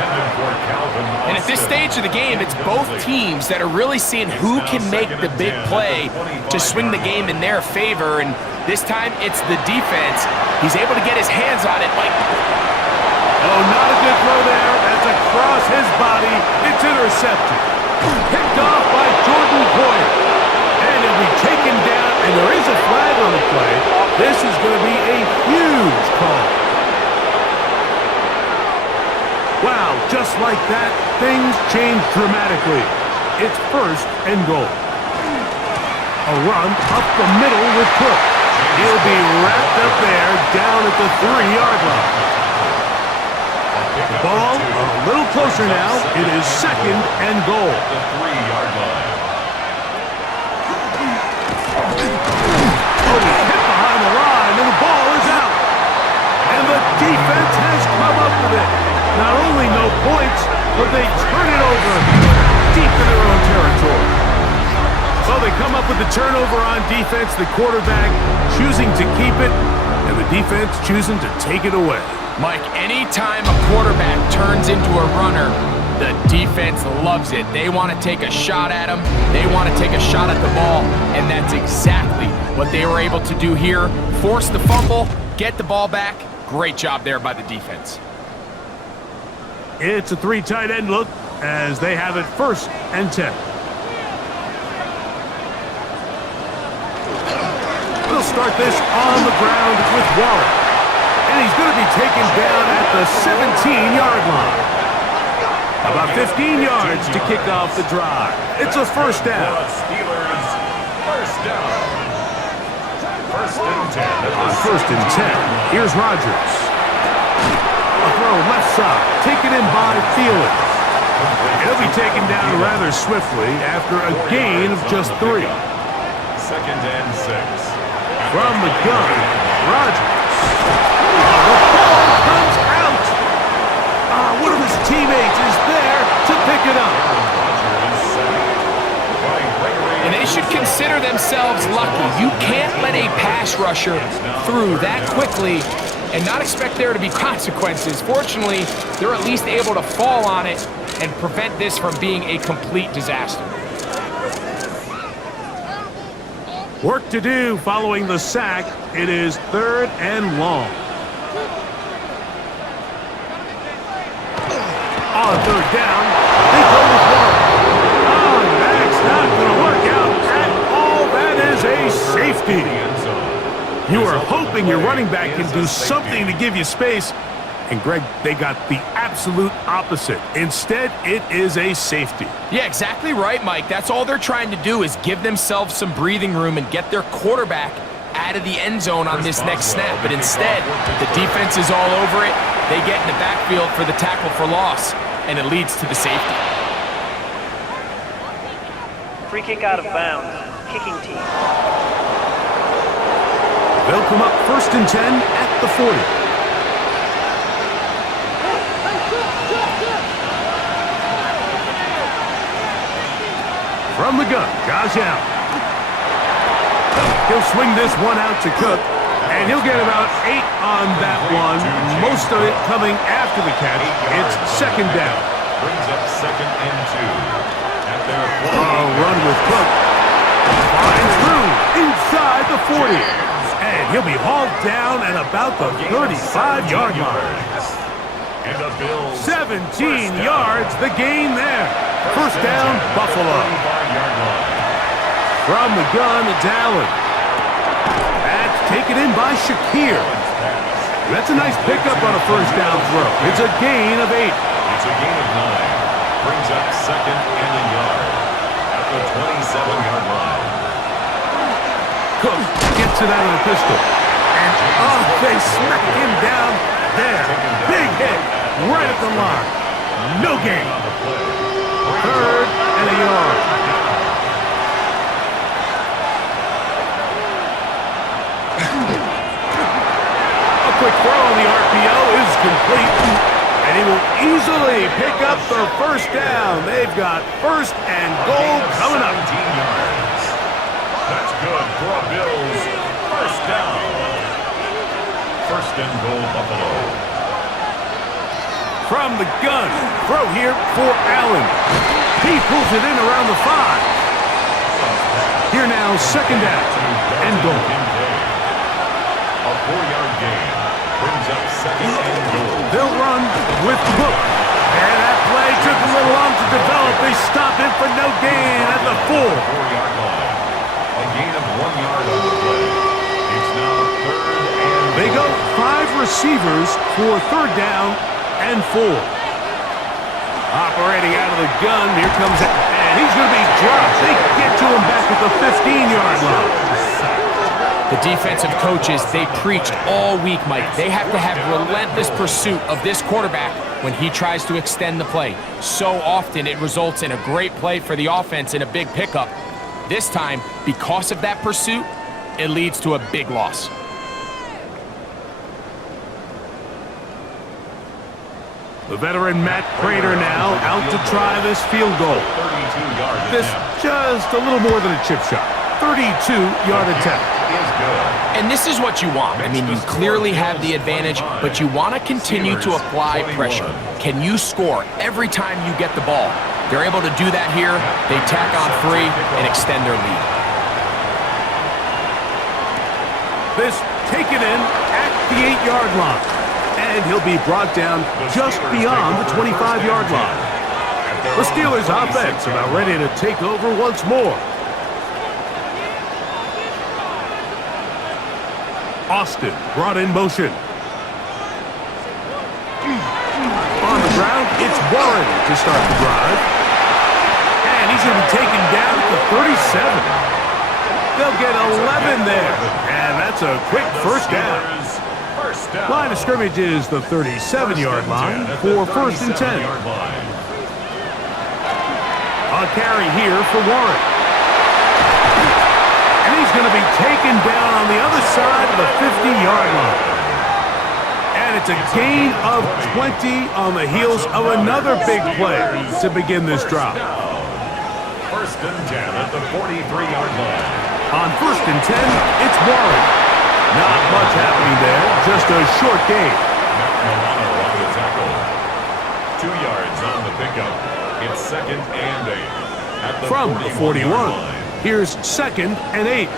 And at this stage of the game, it's both teams that are really seeing who can make the big play to swing the game in their favor. And this time, it's the defense. He's able to get his hands on it. Mike. Oh, not a good throw there. That's across his body. It's intercepted. Picked off by Jordan Poyer. And it'll be taken down, and there is a flag on the play. This is going to be a huge call. Wow, just like that, things change dramatically. It's first and goal. A run up the middle with Cook. He'll be wrapped up there down at the 3-yard line. The ball a little closer now. It is second and goal. The 3-yard line. Oh, he's hit behind the line, and the ball is out. And the defense has come up with it. Not only no points, but they turn it over deep in their own territory. Well, they come up with the turnover on defense, the quarterback choosing to keep it, and the defense choosing to take it away. Mike, anytime a quarterback turns into a runner, the defense loves it. They want to take a shot at him. They want to take a shot at the ball, and that's exactly what they were able to do here. Force the fumble, get the ball back. Great job there by the defense. It's a 3 tight end look as they have it first and 10. We'll start this on the ground with Warren. And he's going to be taken down at the 17-yard line. About 15 yards to kick off the drive. It's a first down. Steelers, first down. First and 10. On first and 10, here's Rodgers. A throw left side, taken in by Thielen. He'll be taken down rather swiftly after a gain of just 3. Second and 6. From the gun, Rodgers. The ball comes out. One of his teammates is there to pick it up. And they should consider themselves lucky. You can't let a pass rusher through that quickly and not expect there to be consequences. Fortunately, they're at least able to fall on it and prevent this from being a complete disaster. Work to do following the sack. It is third and long. On third down, they go with Warren. Oh, that's not going to work out at all. That is a safety. You are hoping your running back can do something to give you space, And Greg, they got the absolute opposite. Instead, it is a safety. Yeah, exactly right, Mike. That's all they're trying to do is give themselves some breathing room and get their quarterback out of the end zone on this next snap. But instead, the defense is all over it. They get in the backfield for the tackle for loss, and it leads to the safety. Free kick out of bounds. Kicking team. They'll come up 1st and 10 at the 40. From the gun, Josh Allen. He'll swing this one out to Cook, and he'll get about 8 on that one. Most of it coming after the catch. It's 2nd down. Brings up 2nd and 2. At their 40. Run with Cook. Flying through inside the 40. And he'll be hauled down at about the 35-yard line. And the Bills 17 yards, the gain there. 1st down, Buffalo. 35-yard line. From the gun, it's Allen. That's taken in by Shakir. That's a nice pickup on a 1st down throw. It's a gain of 8. It's a gain of 9. Brings up 2nd and a yard. At the 27-yard line. Cook gets it out of the pistol. And, they smack him down there. Big hit right at the line. No gain. 3rd and a yard. A quick throw on the RPO is complete. And he will easily pick up the 1st down. They've got 1st and goal coming up. 17 yards. That's good for a Bills 1st down. 1st and goal, Buffalo. From the gun, throw here for Allen. He pulls it in around the 5. Here now, 2nd down and goal. A 4-yard gain brings up 2nd and goal. They'll run with Cook. And that play took a little long to develop. They stop it for no gain at the 4. 4-yard line. A gain of 1 yard on the play. It's now 3rd and They go 5 receivers for 3rd down and 4. Operating out of the gun, here comes it, and he's going to be dropped. They get to him back at the 15-yard line. The defensive coaches, they preached all week, Mike. They have to have relentless pursuit of this quarterback when he tries to extend the play. So often it results in a great play for the offense and a big pickup. This time, because of that pursuit, it leads to a big loss. The veteran Matt Prater now out to try this field goal. 32-yard This just a little more than a chip shot. 32-yard attempt. is good. And this is what you want. I mean, you clearly have the advantage, but you want to continue to apply pressure. Can you score every time you get the ball? They're able to do that here. They tack on 3 and extend their lead. This taken in at the 8-yard line. And he'll be brought down just beyond the 25-yard line. The Steelers offense about ready to take over once more. Austin brought in motion. On the ground, it's Warren to start the drive. And he's going to be taken down at the 37. They'll get 11 there. And that's a quick 1st down. Line of scrimmage is the 37-yard line for 1st and 10. A carry here for Warren. And he's going to be taken down on the other side of the 50-yard line. And it's a gain of 20 on the heels of another big play to begin this drive. 1st and 10 at the 43-yard line. On 1st and 10, it's Warren. Not much happening there, just a short gain. Milano on the tackle. 2 yards on the pickup. It's 2nd and 8. At the From the 41, line. here's 2nd and 8.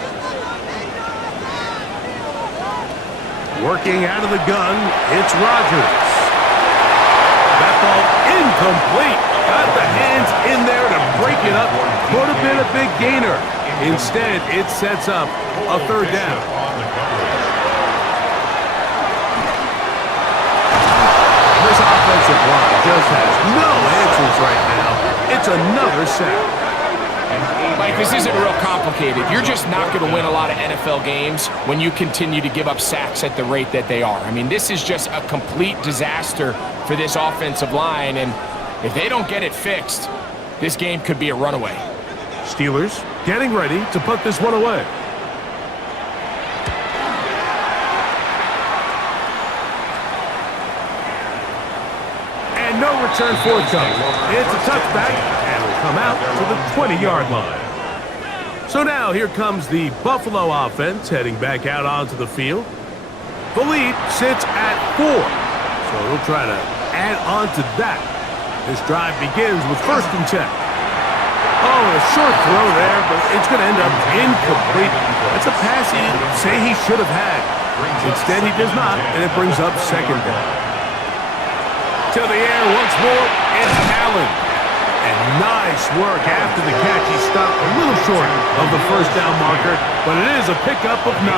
Working out of the gun, it's Rodgers. That ball incomplete. Got the hands in there to break it up. Could have been a big gainer. Instead, it sets up a 3rd down. offensive line just has no answers right now. It's another sack. Mike, this isn't real complicated. You're just not going to win a lot of NFL games when you continue to give up sacks at the rate that they are. I mean, this is just a complete disaster for this offensive line, and if they don't get it fixed, this game could be a runaway. Steelers getting ready to put this one away. And no return forthcoming. It's a touchback, and will come out to the 20-yard line. So now here comes the Buffalo offense heading back out onto the field. The lead sits at 4, so they'll try to add on to that. This drive begins with 1st and 10. Oh, a short throw there, but it's going to end up incomplete. That's a pass he didn't say he should have had. Instead, he does not, and it brings up 2nd down. To the air once more, it's Allen. And nice work after the catch. He stopped a little short of the 1st down marker, but it is a pickup of 9.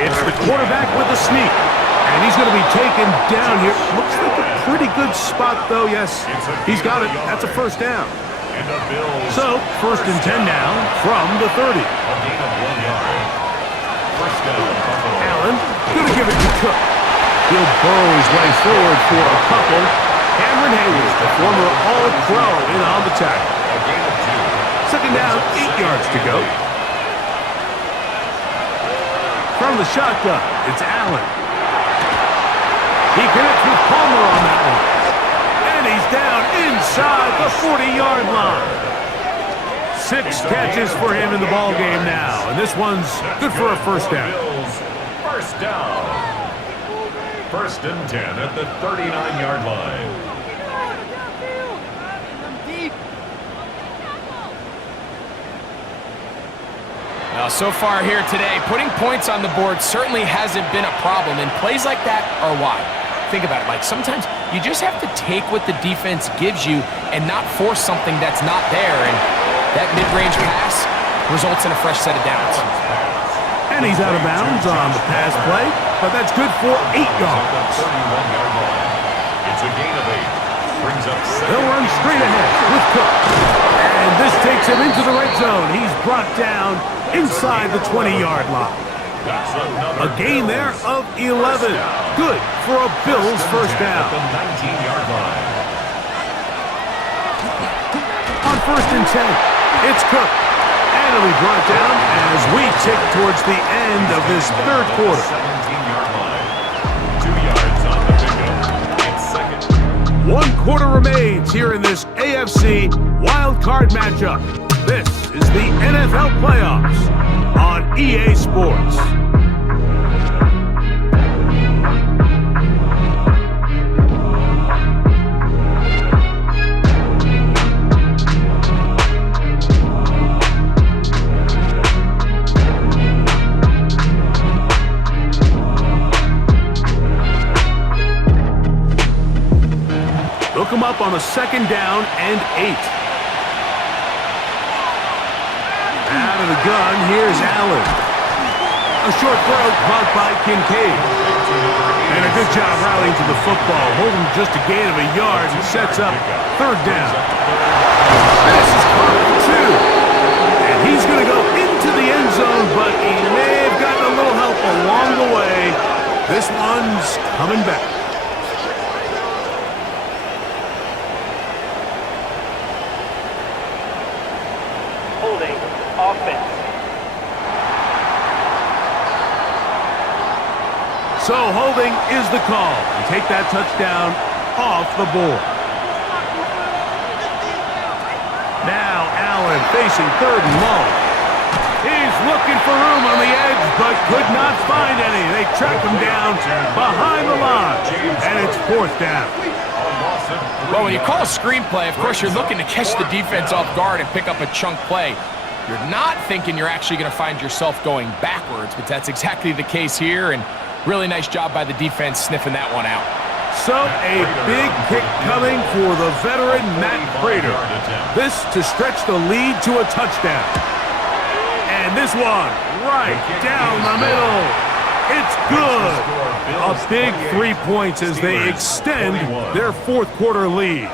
It's the quarterback with a sneak, and he's going to be taken down here. Looks like a pretty good spot, though. Yes, he's got it. That's a 1st down. So, 1st and 10 now from the 30. Allen going to give it to Cook. He'll burrow his way forward for a couple. Cameron Hayward, the former All-Pro, in on the tackle. 2nd down, 8 yards to go. From the shotgun, it's Allen. He connects with Palmer on that one. And he's down inside the 40-yard line. 6 catches for him in the ballgame now. And this one's good for a 1st down. 1st down. 1st and 10 at the 39-yard line. Now, so far here today, putting points on the board certainly hasn't been a problem, and plays like that are why. Think about it, Mike. Sometimes you just have to take what the defense gives you and not force something that's not there, and that mid-range pass results in a fresh set of downs. And he's out of bounds on the pass play, but that's good for 8 yards. It's a gain of 8. Brings up 7. They'll run straight ahead with Cook. And this takes him into the red zone. He's brought down inside the 20-yard line. A gain there of 11. Good for a Bills 1st down. At the 19-yard line. On 1st and 10, it's Cook. And he'll be brought down as we tick towards the end of this 3rd quarter. 17-yard line. 2 yards on the pickup. It's 2nd. 1 quarter remains here in this AFC Wild Card matchup. This is the NFL playoffs on EA Sports. Look him up on a 2nd down and 8. Out of the gun, here's Allen. A short throw caught by Kincaid. And a good job rallying to the football, holding just a gain of a yard and sets up 3rd down. This is caught 2. And he's going to go into the end zone, but he may have gotten a little help along the way. This one's coming back. Holding offense. So holding is the call. And take that touchdown off the board. Now Allen facing 3rd and long. He's looking for room on the edge, but could not find any. They track him down behind the line, and it's 4th down. Well, when you call a screenplay, of course you're looking to catch the defense off guard and pick up a chunk play. You're not thinking you're actually going to find yourself going backwards, but that's exactly the case here, and really nice job by the defense sniffing that one out. So a big kick coming for the veteran Matt Prater. This to stretch the lead to a touchdown. And this one right down the middle. It's good. A big 3 points as they extend their fourth quarter lead.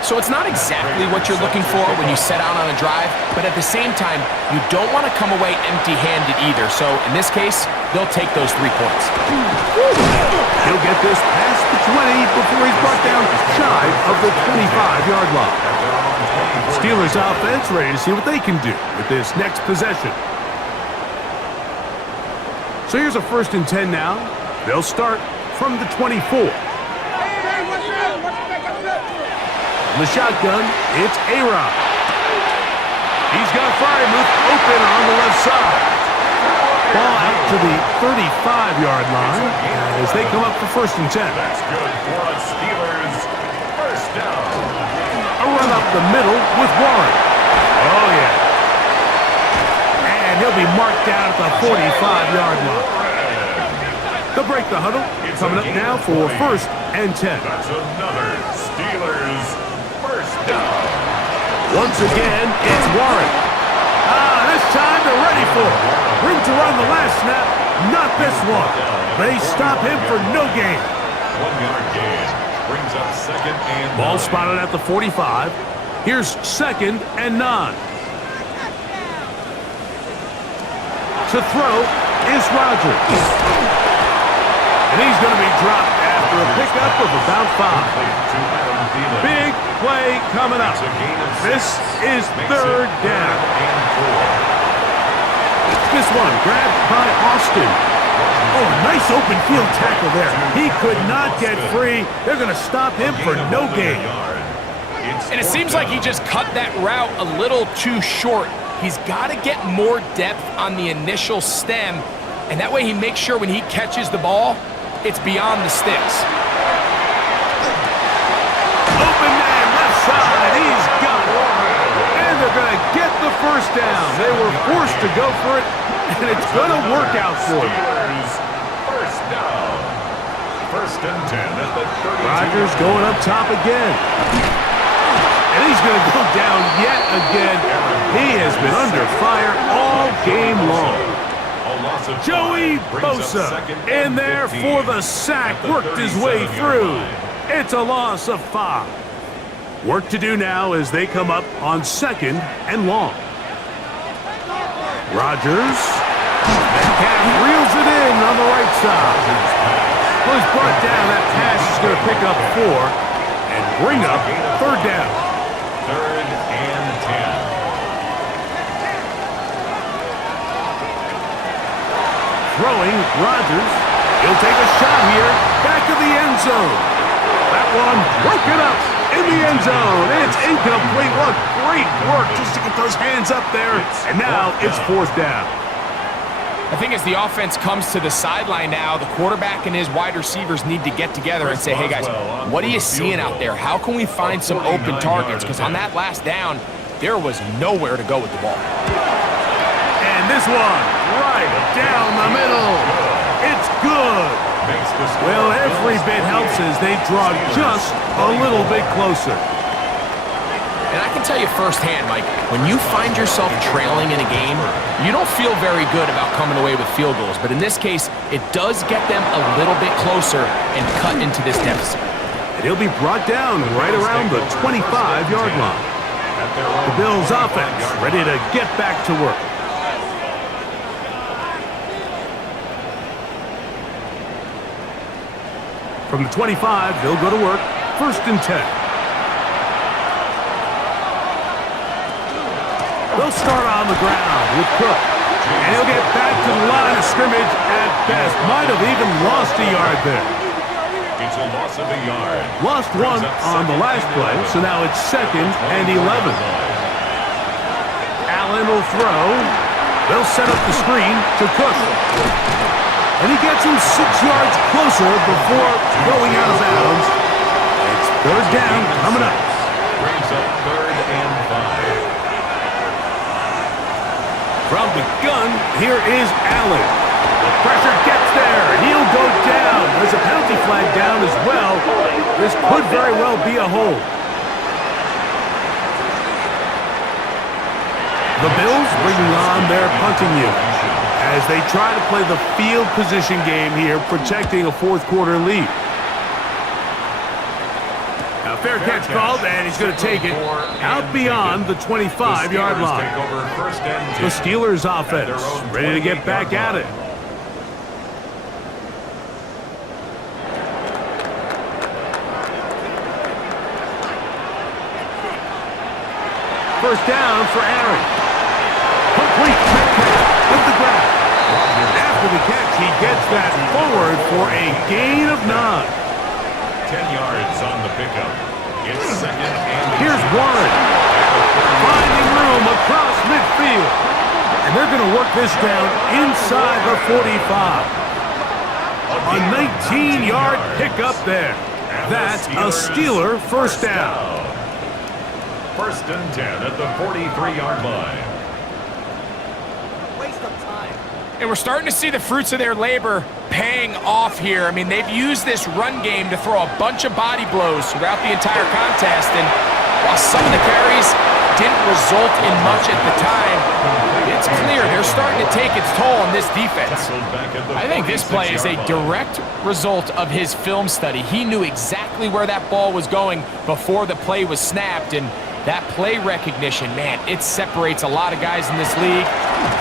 So it's not exactly what you're looking for when you set out on a drive, but at the same time, you don't want to come away empty-handed either. So in this case, they'll take those 3 points. He'll get this past the 20 before he's brought down shy of the 25-yard line. Steelers offense ready to see what they can do with this next possession. So here's a 1st and 10 now. They'll start from the 24. In the shotgun, it's A-Rod. He's got Frymuth open on the left side. Ball out to the 35-yard line as they come up for 1st and 10. That's good for the Steelers. First down. A run up the middle with Warren. Oh, yeah. And he'll be marked down at the 45-yard line. They'll break the huddle. Coming up now for 1st and 10. That's another Steelers first down. Once again, it's Warren. This time they're ready for it. Room to run the last snap. Not this one. They stop him for no gain. 1-yard gain. Brings up 2nd and 9. Ball spotted at the 45. Here's 2nd and 9. To throw is Rodgers. And he's going to be dropped after a pickup of about 5. Big play coming up. This is 3rd down. This one grabbed by Austin. Oh, nice open field tackle there. He could not get free. They're going to stop him for no gain. And it seems like he just cut that route a little too short. He's got to get more depth on the initial stem, and that way he makes sure when he catches the ball, it's beyond the sticks. Open man, left side, he's got it. And they're going to get the 1st down. They were forced to go for it, and it's going to work out for them. First down. 1st and 10 at the 32. Rodgers going up top again. And he's going to go down yet again. He has been under fire all game long. Joey Bosa in there for the sack. Worked his way through. It's a loss of 5. Work to do now as they come up on 2nd and long. Rodgers. Metcalf reels it in on the right side. Well, he's brought down. That pass is going to pick up 4 and bring up 3rd down. 3rd and 10. Throwing, Rodgers. He'll take a shot here. Back of the end zone. That one broken up in the end zone. It's incomplete. What great work just to get those hands up there. And now it's 4th down. I think as the offense comes to the sideline now, the quarterback and his wide receivers need to get together and say, hey guys, what are you seeing out there? How can we find some open targets? Because on that last down, there was nowhere to go with the ball. And this one, right down the middle. It's good. Well, every bit helps as they draw just a little bit closer. And I can tell you firsthand, Mike, when you find yourself trailing in a game, you don't feel very good about coming away with field goals. But in this case, it does get them a little bit closer and cut into this deficit. And he'll be brought down right around the 25-yard line. The Bills offense ready to get back to work. From the 25, they'll go to work. 1st and 10. They'll start on the ground with Cook. And he'll get back to the line of scrimmage at best. Might have even lost a yard there. It's a loss of a yard. Lost 1 on the last play, so now it's 2nd and 11. Allen will throw. They'll set up the screen to Cook. And he gets him 6 yards closer before going out of bounds. It's 3rd down coming up. Brings up 3rd and 5. From the gun, here is Allen. The pressure gets there. He'll go down. There's a penalty flag down as well. This could very well be a hold. The Bills bringing on their punting unit. as they try to play the field position game here, protecting a fourth quarter lead. Now, fair catch called, and he's going to take it out beyond the 25-yard line. The Steelers offense ready to get back at it. First down for Aaron. Complete with the grab. After the catch, he gets that forward for a gain of 9. 10 yards on the pickup. It's second and Here's Warren. Finding room across midfield. And they're going to work this down inside the 45. A 19-yard pickup there. That's a Steeler first down. First and 10 at the 43-yard line. And we're starting to see the fruits of their labor paying off here. I mean, they've used this run game to throw a bunch of body blows throughout the entire contest. And while some of the carries didn't result in much at the time, it's clear they're starting to take its toll on this defense. I think this play is a direct result of his film study. He knew exactly where that ball was going before the play was snapped. And that play recognition, man, it separates a lot of guys in this league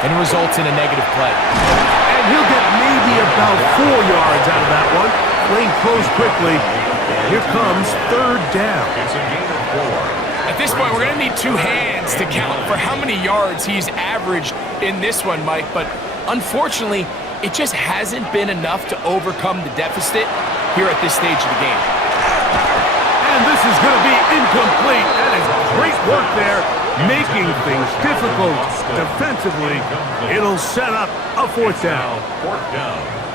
and results in a negative play. And he'll get maybe about 4 yards out of that one. Lane closed quickly. Here comes third down. It's a gain of 4. At this point, we're going to need 2 hands to count for how many yards he's averaged in this one, Mike. But unfortunately, it just hasn't been enough to overcome the deficit here at this stage of the game. And this is going to be incomplete. That is great work there, making things difficult defensively. It'll set up a fourth down.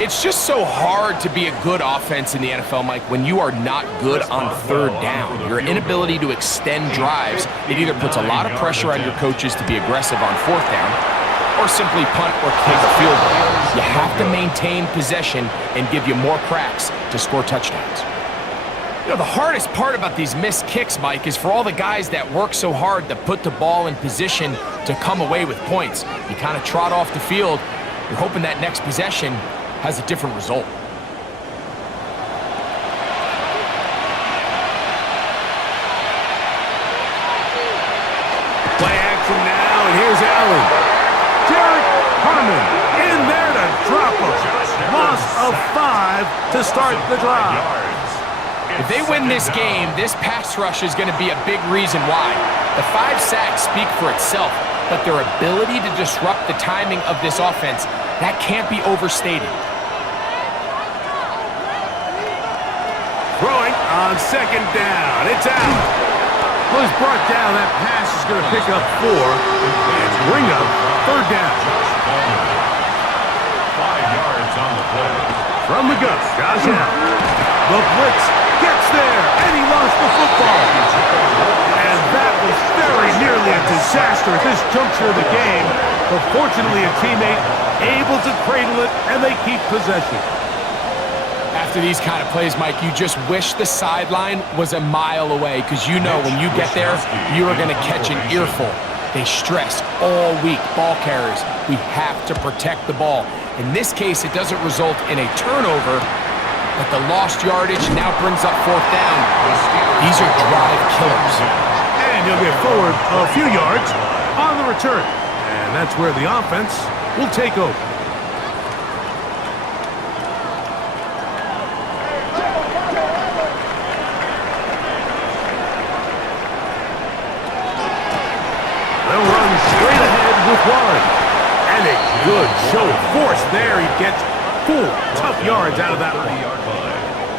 It's just so hard to be a good offense in the NFL, Mike, when you are not good on third down. Your inability to extend drives, it either puts a lot of pressure on your coaches to be aggressive on fourth down or simply punt or kick a field goal. You have to maintain possession and give you more cracks to score touchdowns. You know, the hardest part about these missed kicks, Mike, is for all the guys that work so hard to put the ball in position to come away with points. You kind of trot off the field. You're hoping that next possession has a different result. Play action now, and here's Allen. Derek Harmon in there to drop him. Loss of 5 to start the drive. If they win this game, this pass rush is going to be a big reason why. The 5 sacks speak for itself, but their ability to disrupt the timing of this offense, that can't be overstated. Throwing on second down. It's out. Was brought down. That pass is going to pick up 4 and bring up third down. 5 yards on the play. From the gun, Josh Allen. The blitz gets there, and he lost the football. And that was very nearly a disaster at this juncture of the game. But fortunately, a teammate able to cradle it, and they keep possession. After these kind of plays, Mike, you just wish the sideline was a mile away, because you know when you get there, you are going to catch an earful. They stress all week, ball carriers. We have to protect the ball. In this case, it doesn't result in a turnover, but the lost yardage now brings up fourth down. These are drive killers. And he'll get forward a few yards on the return. And that's where the offense will take over. They'll run straight ahead with Warren. And a good show of force there. He gets 4 tough yards out of that one.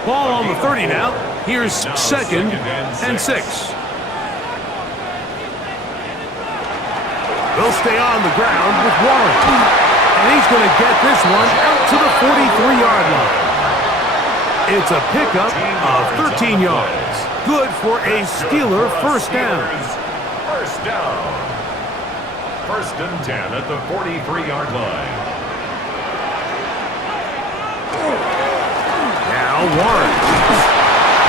Ball on the 30 now. Here's second and 6. They'll stay on the ground with Warren. And he's going to get this one out to the 43-yard line. It's a pickup of 13 yards. Good for a Steeler first down. First down. First and 10 at the 43-yard line. Now Warren.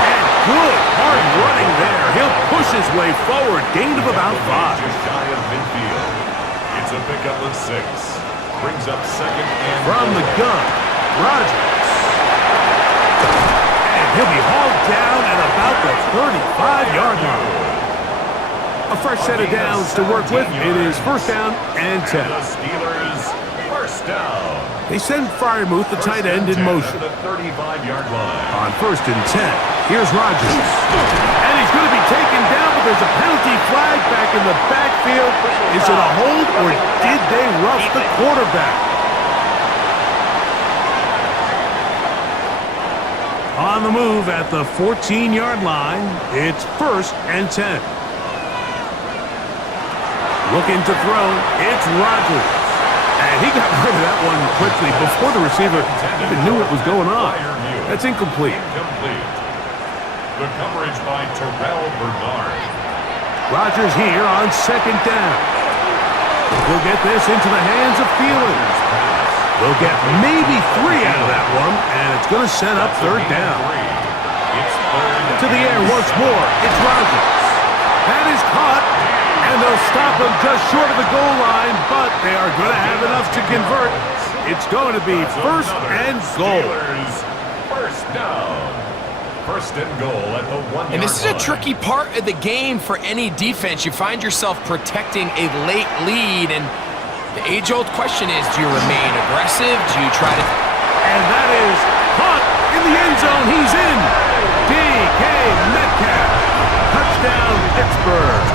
And good hard running there. He'll push his way forward. Gain of about 5. Just shy of midfield. It's a pickup of 6. Brings up second and From the gun, Rodgers. And he'll be hauled down at about the 35-yard line. A fresh set of downs to work with. It is first down and 10. the Steelers first down. They send Freiermuth, the tight end, in motion. At the 35-yard line. On first and 10, here's Rodgers. And he's going to be taken down, but there's a penalty flag back in the backfield. Is it a hold, or did they rough the quarterback? On the move at the 14-yard line, it's first and 10. Looking to throw, it's Rodgers. And he got rid of that one quickly before the receiver even knew what was going on. That's incomplete. Incomplete. The coverage by Terrell Bernard. Rodgers here on second down. He'll get this into the hands of Thielen. They'll get maybe 3 out of that one, and it's going to set up third down. It's third To the air once more, it's Rodgers. That is caught, and they'll stop him just short of the goal line, but they are going to have enough to convert. It's going to be first and goal. Steelers first down. First and goal at the 1-yard line. And this is a tricky part of the game for any defense. You find yourself protecting a late lead, and the age-old question is, do you remain aggressive? Do you try to... And that is caught in the end zone. He's in. DK Metcalf. Touchdown, Pittsburgh.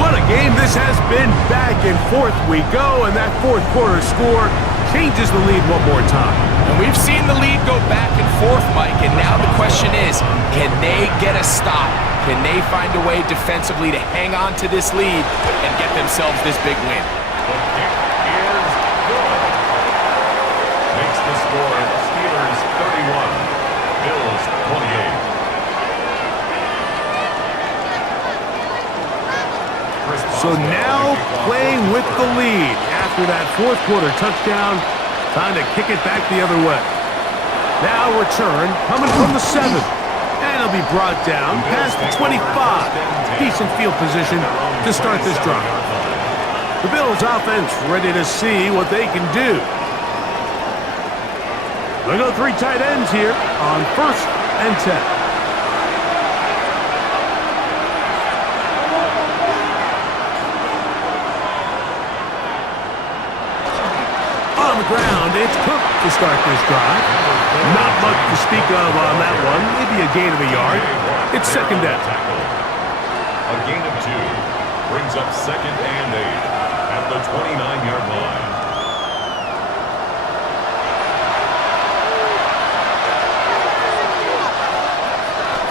What a game this has been. Back and forth we go, and that fourth quarter score changes the lead one more time. And we've seen the lead go back and forth, Mike, and now the question is, can they get a stop? Can they find a way defensively to hang on to this lead and get themselves this big win? The kick is good. Makes the score Steelers 31, Bills 28. So now playing with the lead after that fourth quarter touchdown, time to kick it back the other way. Now return coming from the 7. And it'll be brought down past the 25. Decent field position to start this drive. The Bills offense ready to see what they can do. They go 3 tight ends here on first and 10. On the ground, it's Cook to start this drive. Not much to speak of on that one. Maybe a gain of a yard. It's second down. A gain of 2 brings up second and 8 at the 29-yard line.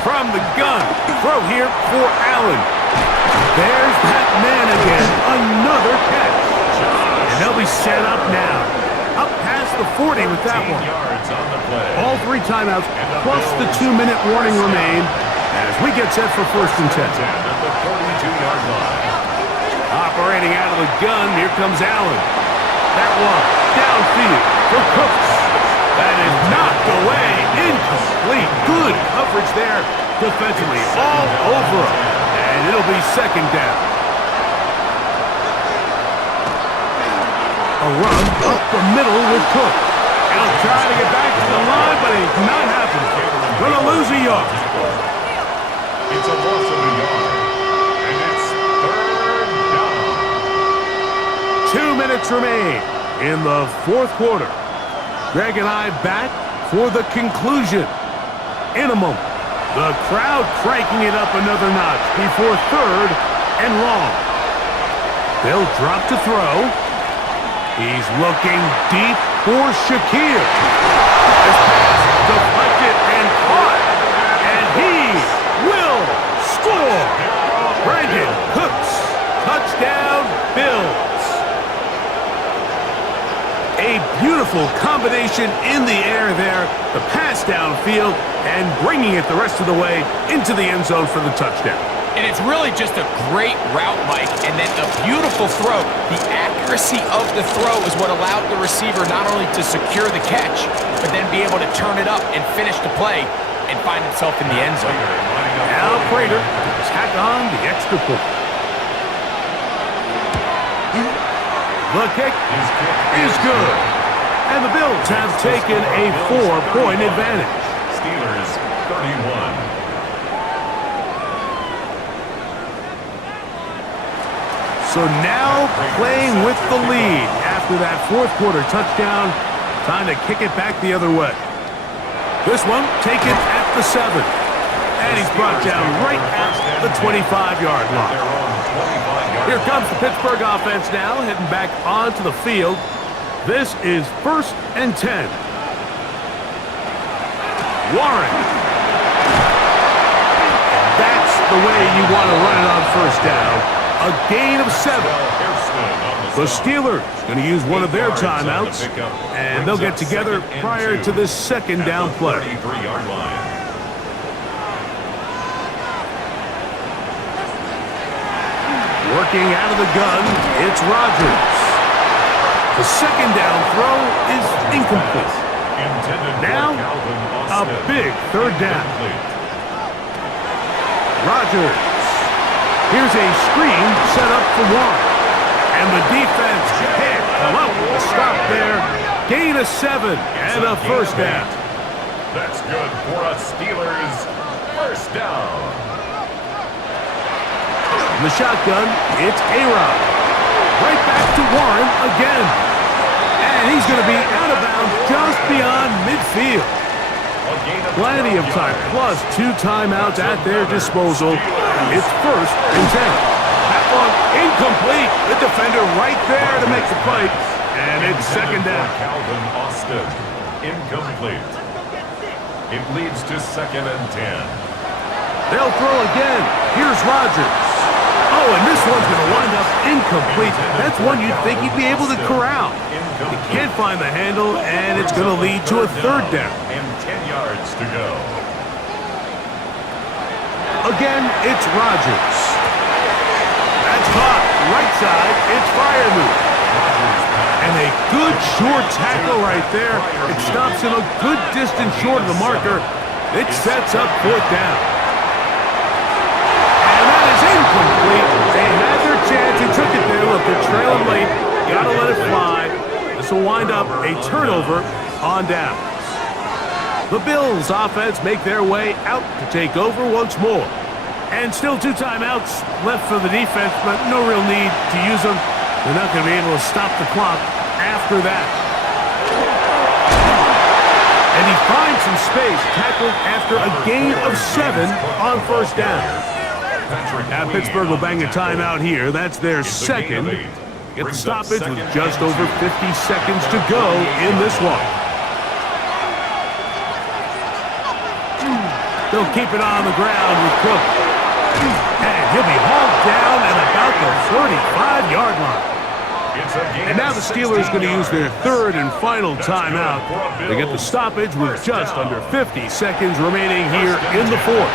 From the gun, throw here for Allen. There's that man again. Another catch. And they'll be set up now. Up past the 40 with that one. Yards on the play. All 3 timeouts plus the 2-minute warning remain as we get set for first and 10. At the 42-yard line. Operating out of the gun, here comes Allen. That one downfield for Cooks. That is knocked away. Incomplete. Good coverage there defensively. All over him. And it'll be second down. A run up the middle with Cook. He'll try to get back to the line, but it's not happening. Gonna lose a yard. It's a loss of a yard. And it's third down. 2 minutes remain in the fourth quarter. Greg and I back for the conclusion. In a moment, the crowd cranking it up another notch before third and long. They'll drop to throw. He's looking deep for Shakir. This pass deflected and caught. And he will score. Brandon Cooks. Touchdown, Bills. A beautiful combination in the air there. The pass downfield and bringing it the rest of the way into the end zone for the touchdown. And it's really just a great route, Mike, and then a beautiful throw. The accuracy of the throw is what allowed the receiver not only to secure the catch, but then be able to turn it up and finish the play and find himself in the end zone. Now Prater tack on the extra point. The kick is good. And the Bills have taken a 4-point advantage. Steelers 31. So now playing with the lead after that fourth quarter touchdown. Time to kick it back the other way. This one taken at the 7. And he's brought down right at the 25-yard line. Here comes the Pittsburgh offense now, heading back onto the field. This is 1st and 10. Warren. That's the way you want to run it on first down. A gain of 7. The Steelers going to use one of their timeouts, and they'll get together prior to this second down play. Working out of the gun, it's Rodgers. The second down throw is incomplete. Now, a big third down. Rodgers. Here's a screen set up for Warren. And the defense can't come up with a stop there. Gain of 7 and a first down. That's good for a Steelers first down. In the shotgun, it's A-Rod. Right back to Warren again. And he's going to be out of bounds just beyond midfield. Plenty of time, plus 2 timeouts at their disposal. It's 1st and 10. That one incomplete. The defender right there to make the play. And it's second down. Calvin Austin, incomplete. It leads to 2nd and 10. They'll throw again. Here's Rodgers. Oh, and this one's going to wind up incomplete. That's one you'd think he'd be able to corral. He can't find the handle, and it's going to lead to a third down. And 10 yards to go. Again, it's Rodgers. That's caught. Right side, it's Freiermuth. And a good short tackle right there. It stops him a good distance short of the marker. It sets up 4th down. Incomplete. They had their chance. He took it there. Look, they're trailing late. Got to let it fly. This will wind up a turnover on downs. The Bills offense make their way out to take over once more. And still 2 timeouts left for the defense, but no real need to use them. They're not going to be able to stop the clock after that. And he finds some space, tackled after a gain of 7 on first down. Now Pittsburgh will bang a timeout here. That's their second. Get the stoppage with just over 50 seconds to go in this one. They'll keep it on the ground with Cook. And he'll be hauled down at about the 35-yard line. And now the Steelers going to use their 3rd and final timeout. They get the stoppage with just under 50 seconds remaining here in the 4th.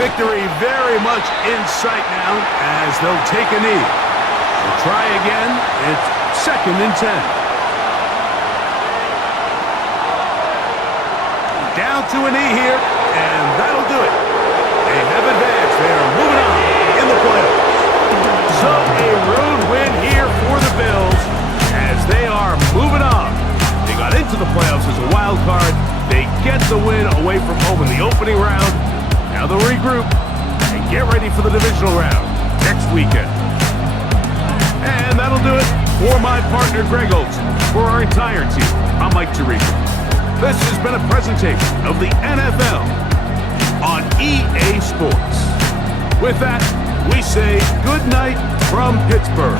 Victory very much in sight now as they'll take a knee. They'll try again. It's 2nd and 10. Down to a knee here, and that'll do it. They have advanced. They are moving on in the playoffs. So a road win here for the Bills as they are moving on. They got into the playoffs as a wild card. They get the win away from home in the opening round. Now they'll regroup and get ready for the divisional round next weekend. And that'll do it for my partner, Greg Olson. For our entire team, I'm Mike Tirico. This has been a presentation of the NFL on EA Sports. With that, we say good night from Pittsburgh.